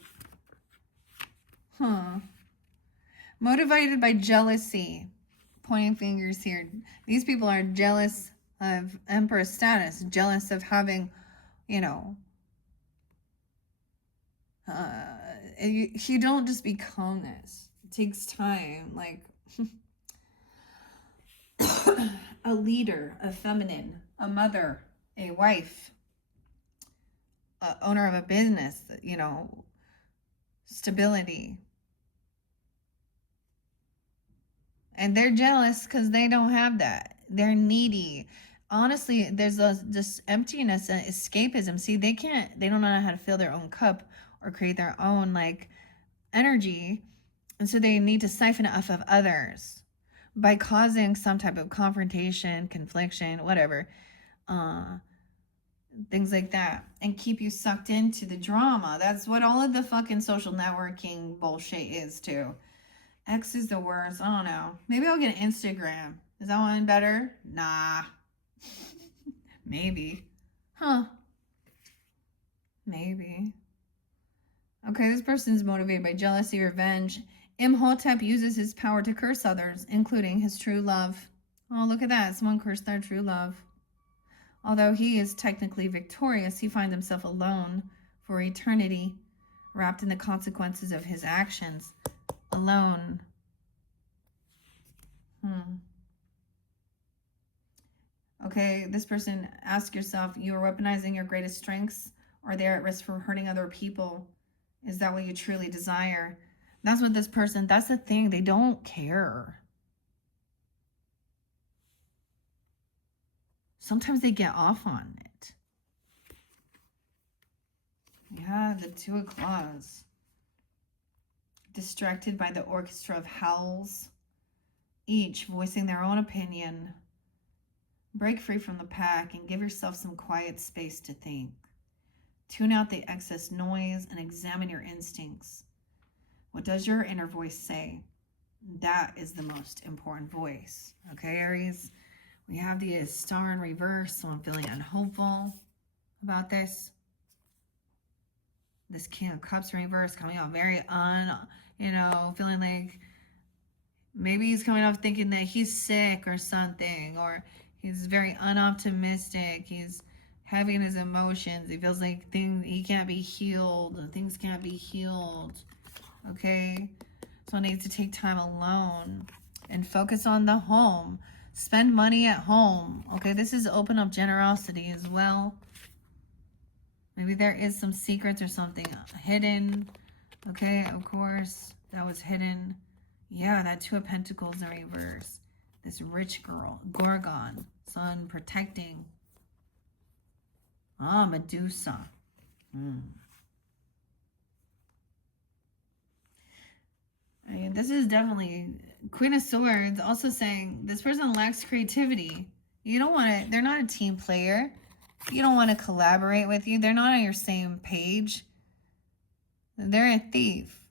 Motivated by jealousy. Pointing fingers here. These people are jealous of Empress status. Jealous of having, you know, you don't just become this. It takes time. Like a leader, a feminine, a mother, a wife, owner of a business, you know, stability. And they're jealous because they don't have that. They're needy. Honestly, there's this emptiness and escapism. See, they don't know how to fill their own cup or create their own like energy. And so they need to siphon it off of others by causing some type of confrontation, confliction, whatever. Things like that. And keep you sucked into the drama. That's what all of the fucking social networking bullshit is too. X is the worst. I don't know. Maybe I'll get an Instagram. Is that one better? Nah. Maybe. Huh. Maybe. Okay, this person is motivated by jealousy, revenge. Imhotep uses his power to curse others, including his true love. Oh, look at that. Someone cursed their true love. Although he is technically victorious, he finds himself alone for eternity, wrapped in the consequences of his actions. Alone. Okay, this person, ask yourself, you are weaponizing your greatest strengths Are they at risk for hurting other people? Is that what you truly desire? That's what this person, that's the thing. They don't care. Sometimes they get off on it. Yeah, the Two of Claws. Distracted by the orchestra of howls, each voicing their own opinion. Break free from the pack and give yourself some quiet space to think. Tune out the excess noise and examine your instincts. What does your inner voice say? That is the most important voice. Okay, Aries? We have the Star in reverse, so I'm feeling unhopeful about this. This King of Cups in reverse coming out very feeling like maybe he's coming off thinking that he's sick or something, or he's very unoptimistic. He's having his emotions. He feels like he can't be healed. Things can't be healed. Okay? So he needs to take time alone and focus on the home. Spend money at home. Okay? This is open up generosity as well. Maybe there is some secrets or something hidden. Okay, of course. That was hidden. Yeah, that Two of Pentacles in reverse. This rich girl. Gorgon. Sun protecting. Ah, Medusa. I mean, this is definitely Queen of Swords. Also saying this person lacks creativity. You don't want to, they're not a team player. You don't want to collaborate with you. They're not on your same page. They're a thief.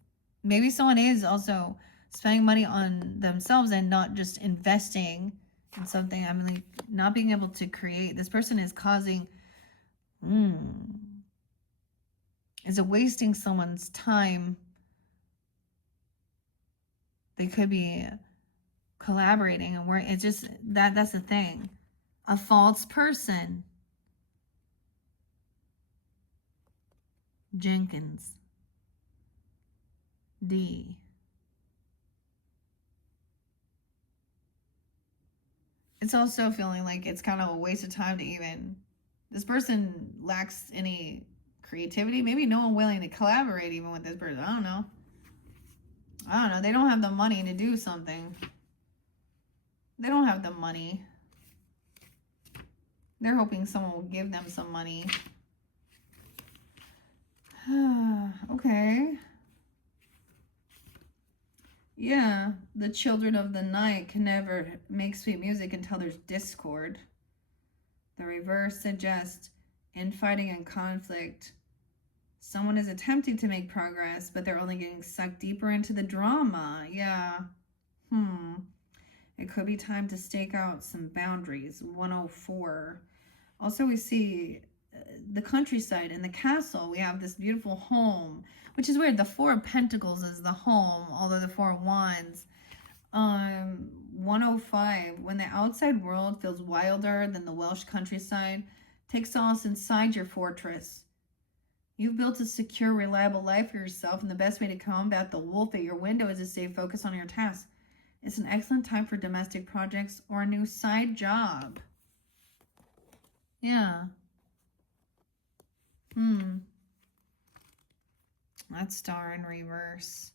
Maybe someone is also spending money on themselves and not just investing in something. I mean, like, not being able to create. This person is causing, is it wasting someone's time? They could be collaborating and it's just, that's the thing. A false person. Jenkins. D. It's also feeling like it's kind of a waste of time to even, this person lacks any creativity. Maybe no one willing to collaborate even with this person. I don't know. They don't have the money to do something. They don't have the money. They're hoping someone will give them some money. Okay. Yeah, the children of the night can never make sweet music until there's discord. The reverse suggests infighting and conflict. Someone is attempting to make progress, but they're only getting sucked deeper into the drama. Yeah. It could be time to stake out some boundaries. 104. Also, we see the countryside and the castle. We have this beautiful home, which is weird. The Four of Pentacles is the home, although the Four of Wands. 105. When the outside world feels wilder than the Welsh countryside, take solace inside your fortress. You've built a secure, reliable life for yourself, and the best way to combat the wolf at your window is to stay focused on your tasks. It's an excellent time for domestic projects or a new side job. Yeah. That's Star in reverse.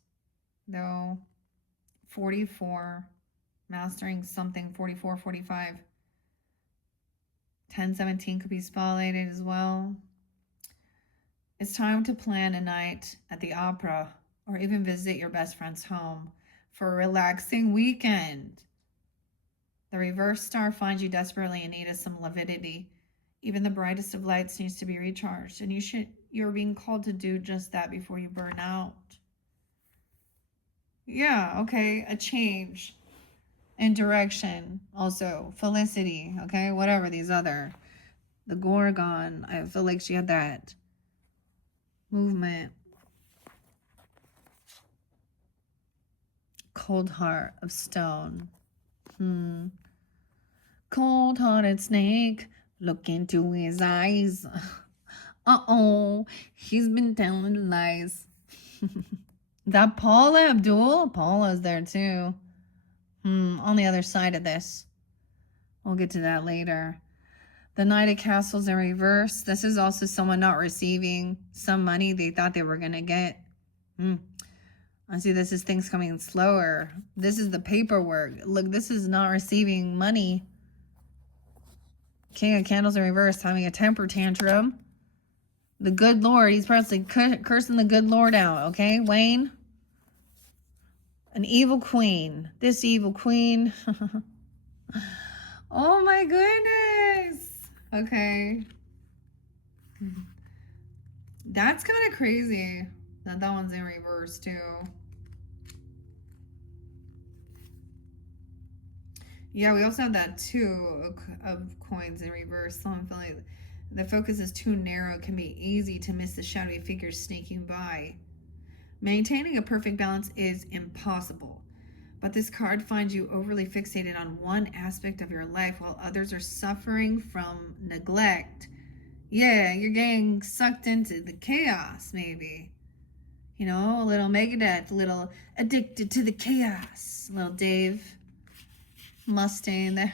Though, 44. Mastering something, 44, 45. 1017 could be spotlighted as well. It's time to plan a night at the opera or even visit your best friend's home for a relaxing weekend. The reverse star finds you desperately in need of some lividity. Even the brightest of lights needs to be recharged, and you're being called to do just that before you burn out. Yeah, okay, a change in direction. Also, Felicity, okay, whatever these other. The Gorgon, I feel like she had that movement. Cold heart of stone. Cold-hearted snake, look into his eyes. Uh-oh, he's been telling lies. That Paula Abdul? Paula's there too. On the other side of this. We'll get to that later. The Knight of Castles in reverse. This is also someone not receiving some money they thought they were going to get. I see this is things coming slower. This is the paperwork. Look, this is not receiving money. King of Candles in reverse, having a temper tantrum. The good Lord, he's probably cursing the good Lord out, okay, Wayne? An evil queen. This evil queen. Oh my goodness. Okay. That's kind of crazy that that one's in reverse too. Yeah, we also have that two of coins in reverse. So I'm feeling like the focus is too narrow. It can be easy to miss the shadowy figures sneaking by. Maintaining a perfect balance is impossible. But this card finds you overly fixated on one aspect of your life while others are suffering from neglect. Yeah, you're getting sucked into the chaos, maybe. You know, a little Megadeth, a little addicted to the chaos. Little Dave Mustaine there.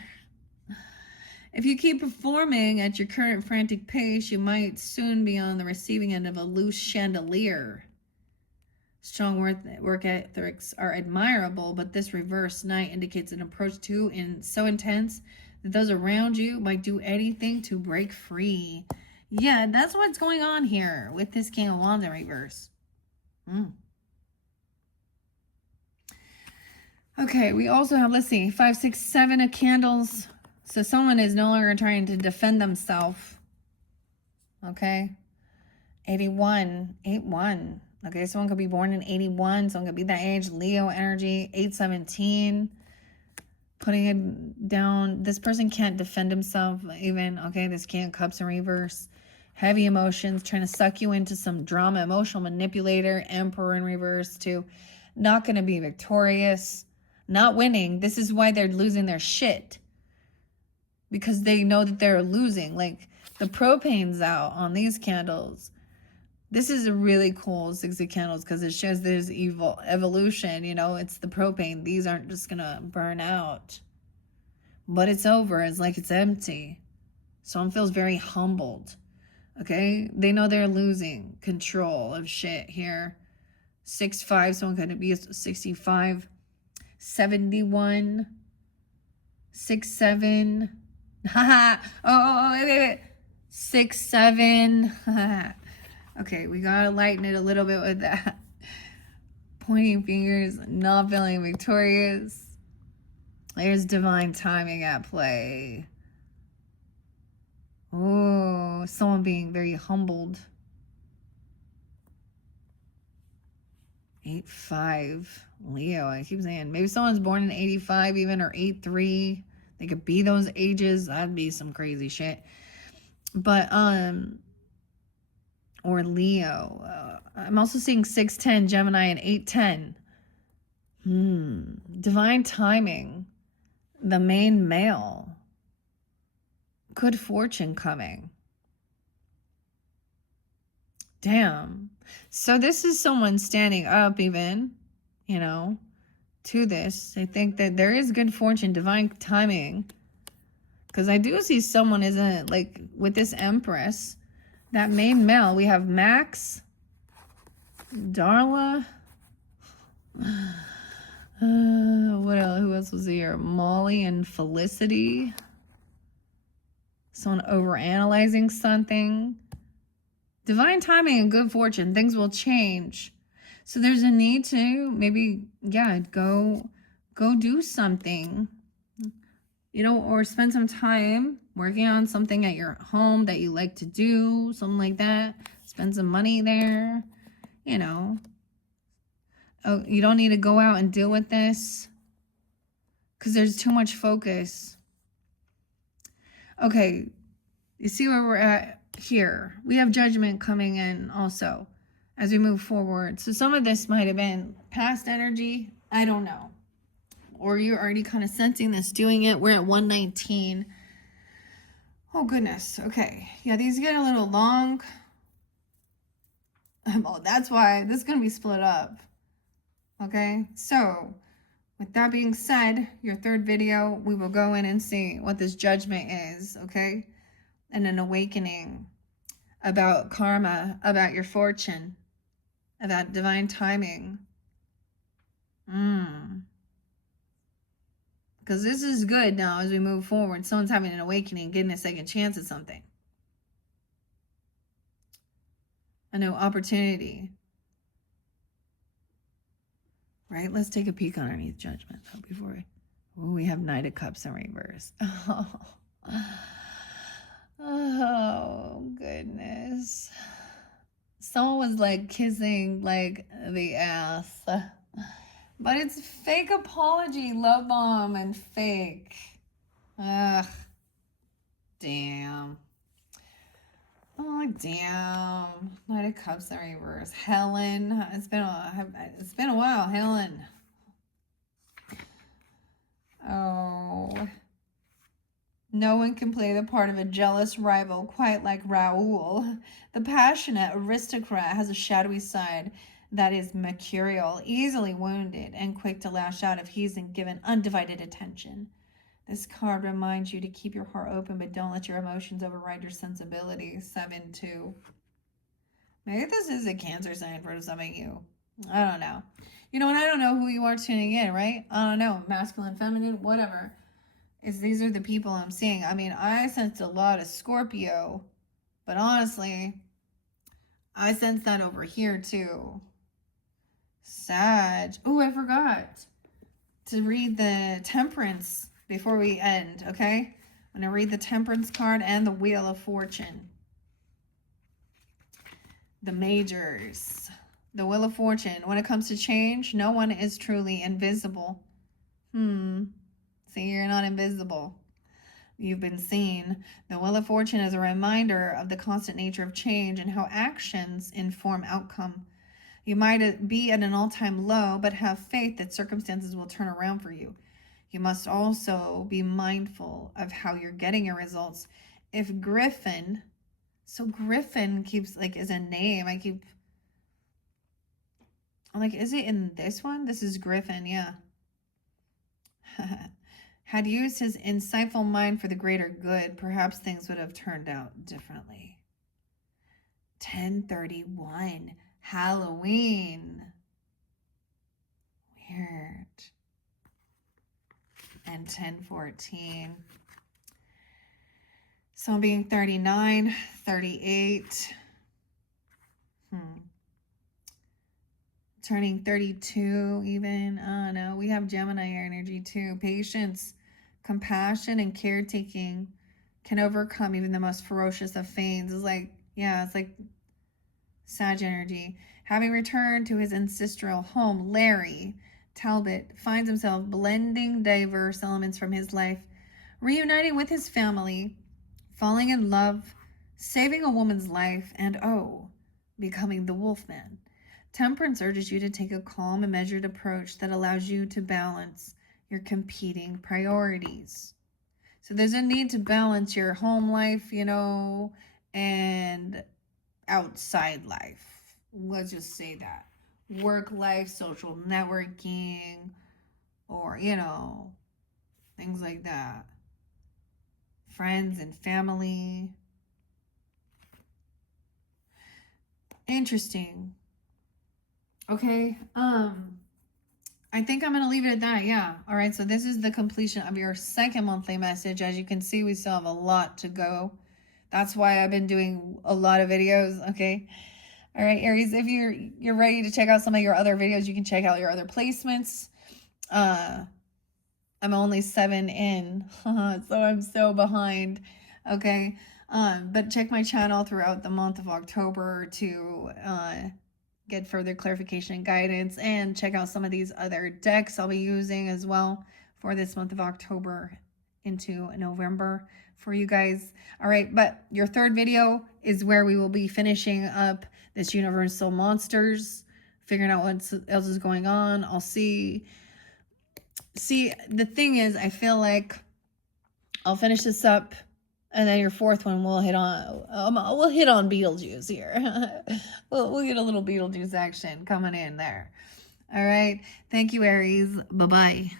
If you keep performing at your current frantic pace, you might soon be on the receiving end of a loose chandelier. Strong work ethics are admirable, but this reverse knight indicates an approach so intense that those around you might do anything to break free. Yeah, that's what's going on here with this King of Wands in reverse. Okay, we also have, let's see, 5, 6, 7 of candles. So someone is no longer trying to defend themselves. Okay. 81, 8-1. Okay, someone could be born in 81. Someone could be that age. Leo energy, 8-17. Putting it down. This person can't defend himself even. Okay, this King of Cups in reverse. Heavy emotions, trying to suck you into some drama. Emotional manipulator, Emperor in reverse too. Not going to be victorious. Not winning. This is why they're losing their shit. Because they know that they're losing. Like, the propane's out on these candles. This is a really cool 6 of candles because it shows there's evolution, you know, it's the propane. These aren't just going to burn out. But it's over. It's like it's empty. Someone feels very humbled. Okay? They know they're losing control of shit here. 6-5, someone could be 65. 71. 6-7. Wait. 6-7. Okay, we gotta lighten it a little bit with that. Pointing fingers, not feeling victorious. There's divine timing at play. Oh, someone being very humbled. 8-5, Leo. I keep saying maybe someone's born in 85 even, or 8-3. They could be those ages. That'd be some crazy shit. But or Leo. I'm also seeing 6-10, Gemini, and 8-10. Divine timing. The main male. Good fortune coming. Damn. So this is someone standing up even, you know, to this. I think that there is good fortune, divine timing. Because I do see someone isn't, like, with this Empress. That main male, we have Max, Darla, what else? Who else was here? Molly and Felicity. Someone overanalyzing something. Divine timing and good fortune. Things will change. So there's a need to maybe, yeah, go do something. You know, or spend some time working on something at your home that you like to do, something like that. Spend some money there, you know. Oh, you don't need to go out and deal with this because there's too much focus. Okay, you see where we're at here. We have judgment coming in also as we move forward. So some of this might have been past energy. I don't know. Or you're already kind of sensing this, doing it. We're at 119. Oh, goodness. Okay. Yeah, these get a little long. Oh, that's why this is going to be split up. Okay. So, with that being said, your third video, we will go in and see what this judgment is. Okay. and an awakening about karma, about your fortune, about divine timing. Because this is good now as we move forward. Someone's having an awakening, getting a second chance at something. A new opportunity. Right? Let's take a peek underneath Judgment before we... Oh, we have Knight of Cups in reverse. Oh, goodness. Someone was like kissing like the ass. But it's fake apology, love bomb, and fake. Ugh. Damn. Oh, damn. Knight of Cups in reverse. Helen. It's been a while, Helen. Oh. No one can play the part of a jealous rival quite like Raoul. The passionate aristocrat has a shadowy side that is mercurial, easily wounded, and quick to lash out if he isn't given undivided attention. This card reminds you to keep your heart open, but don't let your emotions override your sensibilities. 7-2. Maybe this is a Cancer sign for some of you. I don't know. You know, and I don't know who you are tuning in, right? I don't know. Masculine, feminine, whatever. These are the people I'm seeing. I mean, I sensed a lot of Scorpio, but honestly, I sense that over here too. Sag. Oh, I forgot to read the Temperance before we end, okay? I'm going to read the Temperance card and the Wheel of Fortune. The majors. The Wheel of Fortune. When it comes to change, no one is truly invisible. See, you're not invisible. You've been seen. The Wheel of Fortune is a reminder of the constant nature of change and how actions inform outcome. You might be at an all-time low, but have faith that circumstances will turn around for you. You must also be mindful of how you're getting your results. If Griffin, so Griffin keeps, like, is a name. I'm like, is it in this one? This is Griffin, yeah. Had used his insightful mind for the greater good, perhaps things would have turned out differently. 10/31, Halloween. Weird. And 10/14. So I'm being 39, 38. Turning 32 even. Oh no, we have Gemini energy too. Patience, compassion, and caretaking can overcome even the most ferocious of fiends. It's like, yeah, it's like Sag energy. Having returned to his ancestral home, Larry Talbot finds himself blending diverse elements from his life, reuniting with his family, falling in love, saving a woman's life, and becoming the Wolfman. Temperance urges you to take a calm and measured approach that allows you to balance your competing priorities. So there's a need to balance your home life, you know, and outside life. Let's just say that. Work life, social networking, or, you know, things like that. Friends and family. Interesting. Okay, I think I'm going to leave it at that, yeah. All right, so this is the completion of your second monthly message. As you can see, we still have a lot to go. That's why I've been doing a lot of videos, okay? All right, Aries, if you're ready to check out some of your other videos, you can check out your other placements. I'm only 7 in, so I'm so behind, okay? But check my channel throughout the month of October to get further clarification and guidance, and check out some of these other decks I'll be using as well for this month of October into November for you guys. All right, but your third video is where we will be finishing up this Universal Monsters, figuring out what else is going on. I'll see, the thing is, I feel like I'll finish this up, and then your fourth one we'll hit on Beetlejuice here. we'll get a little Beetlejuice action coming in there. All right. Thank you, Aries. Bye-bye.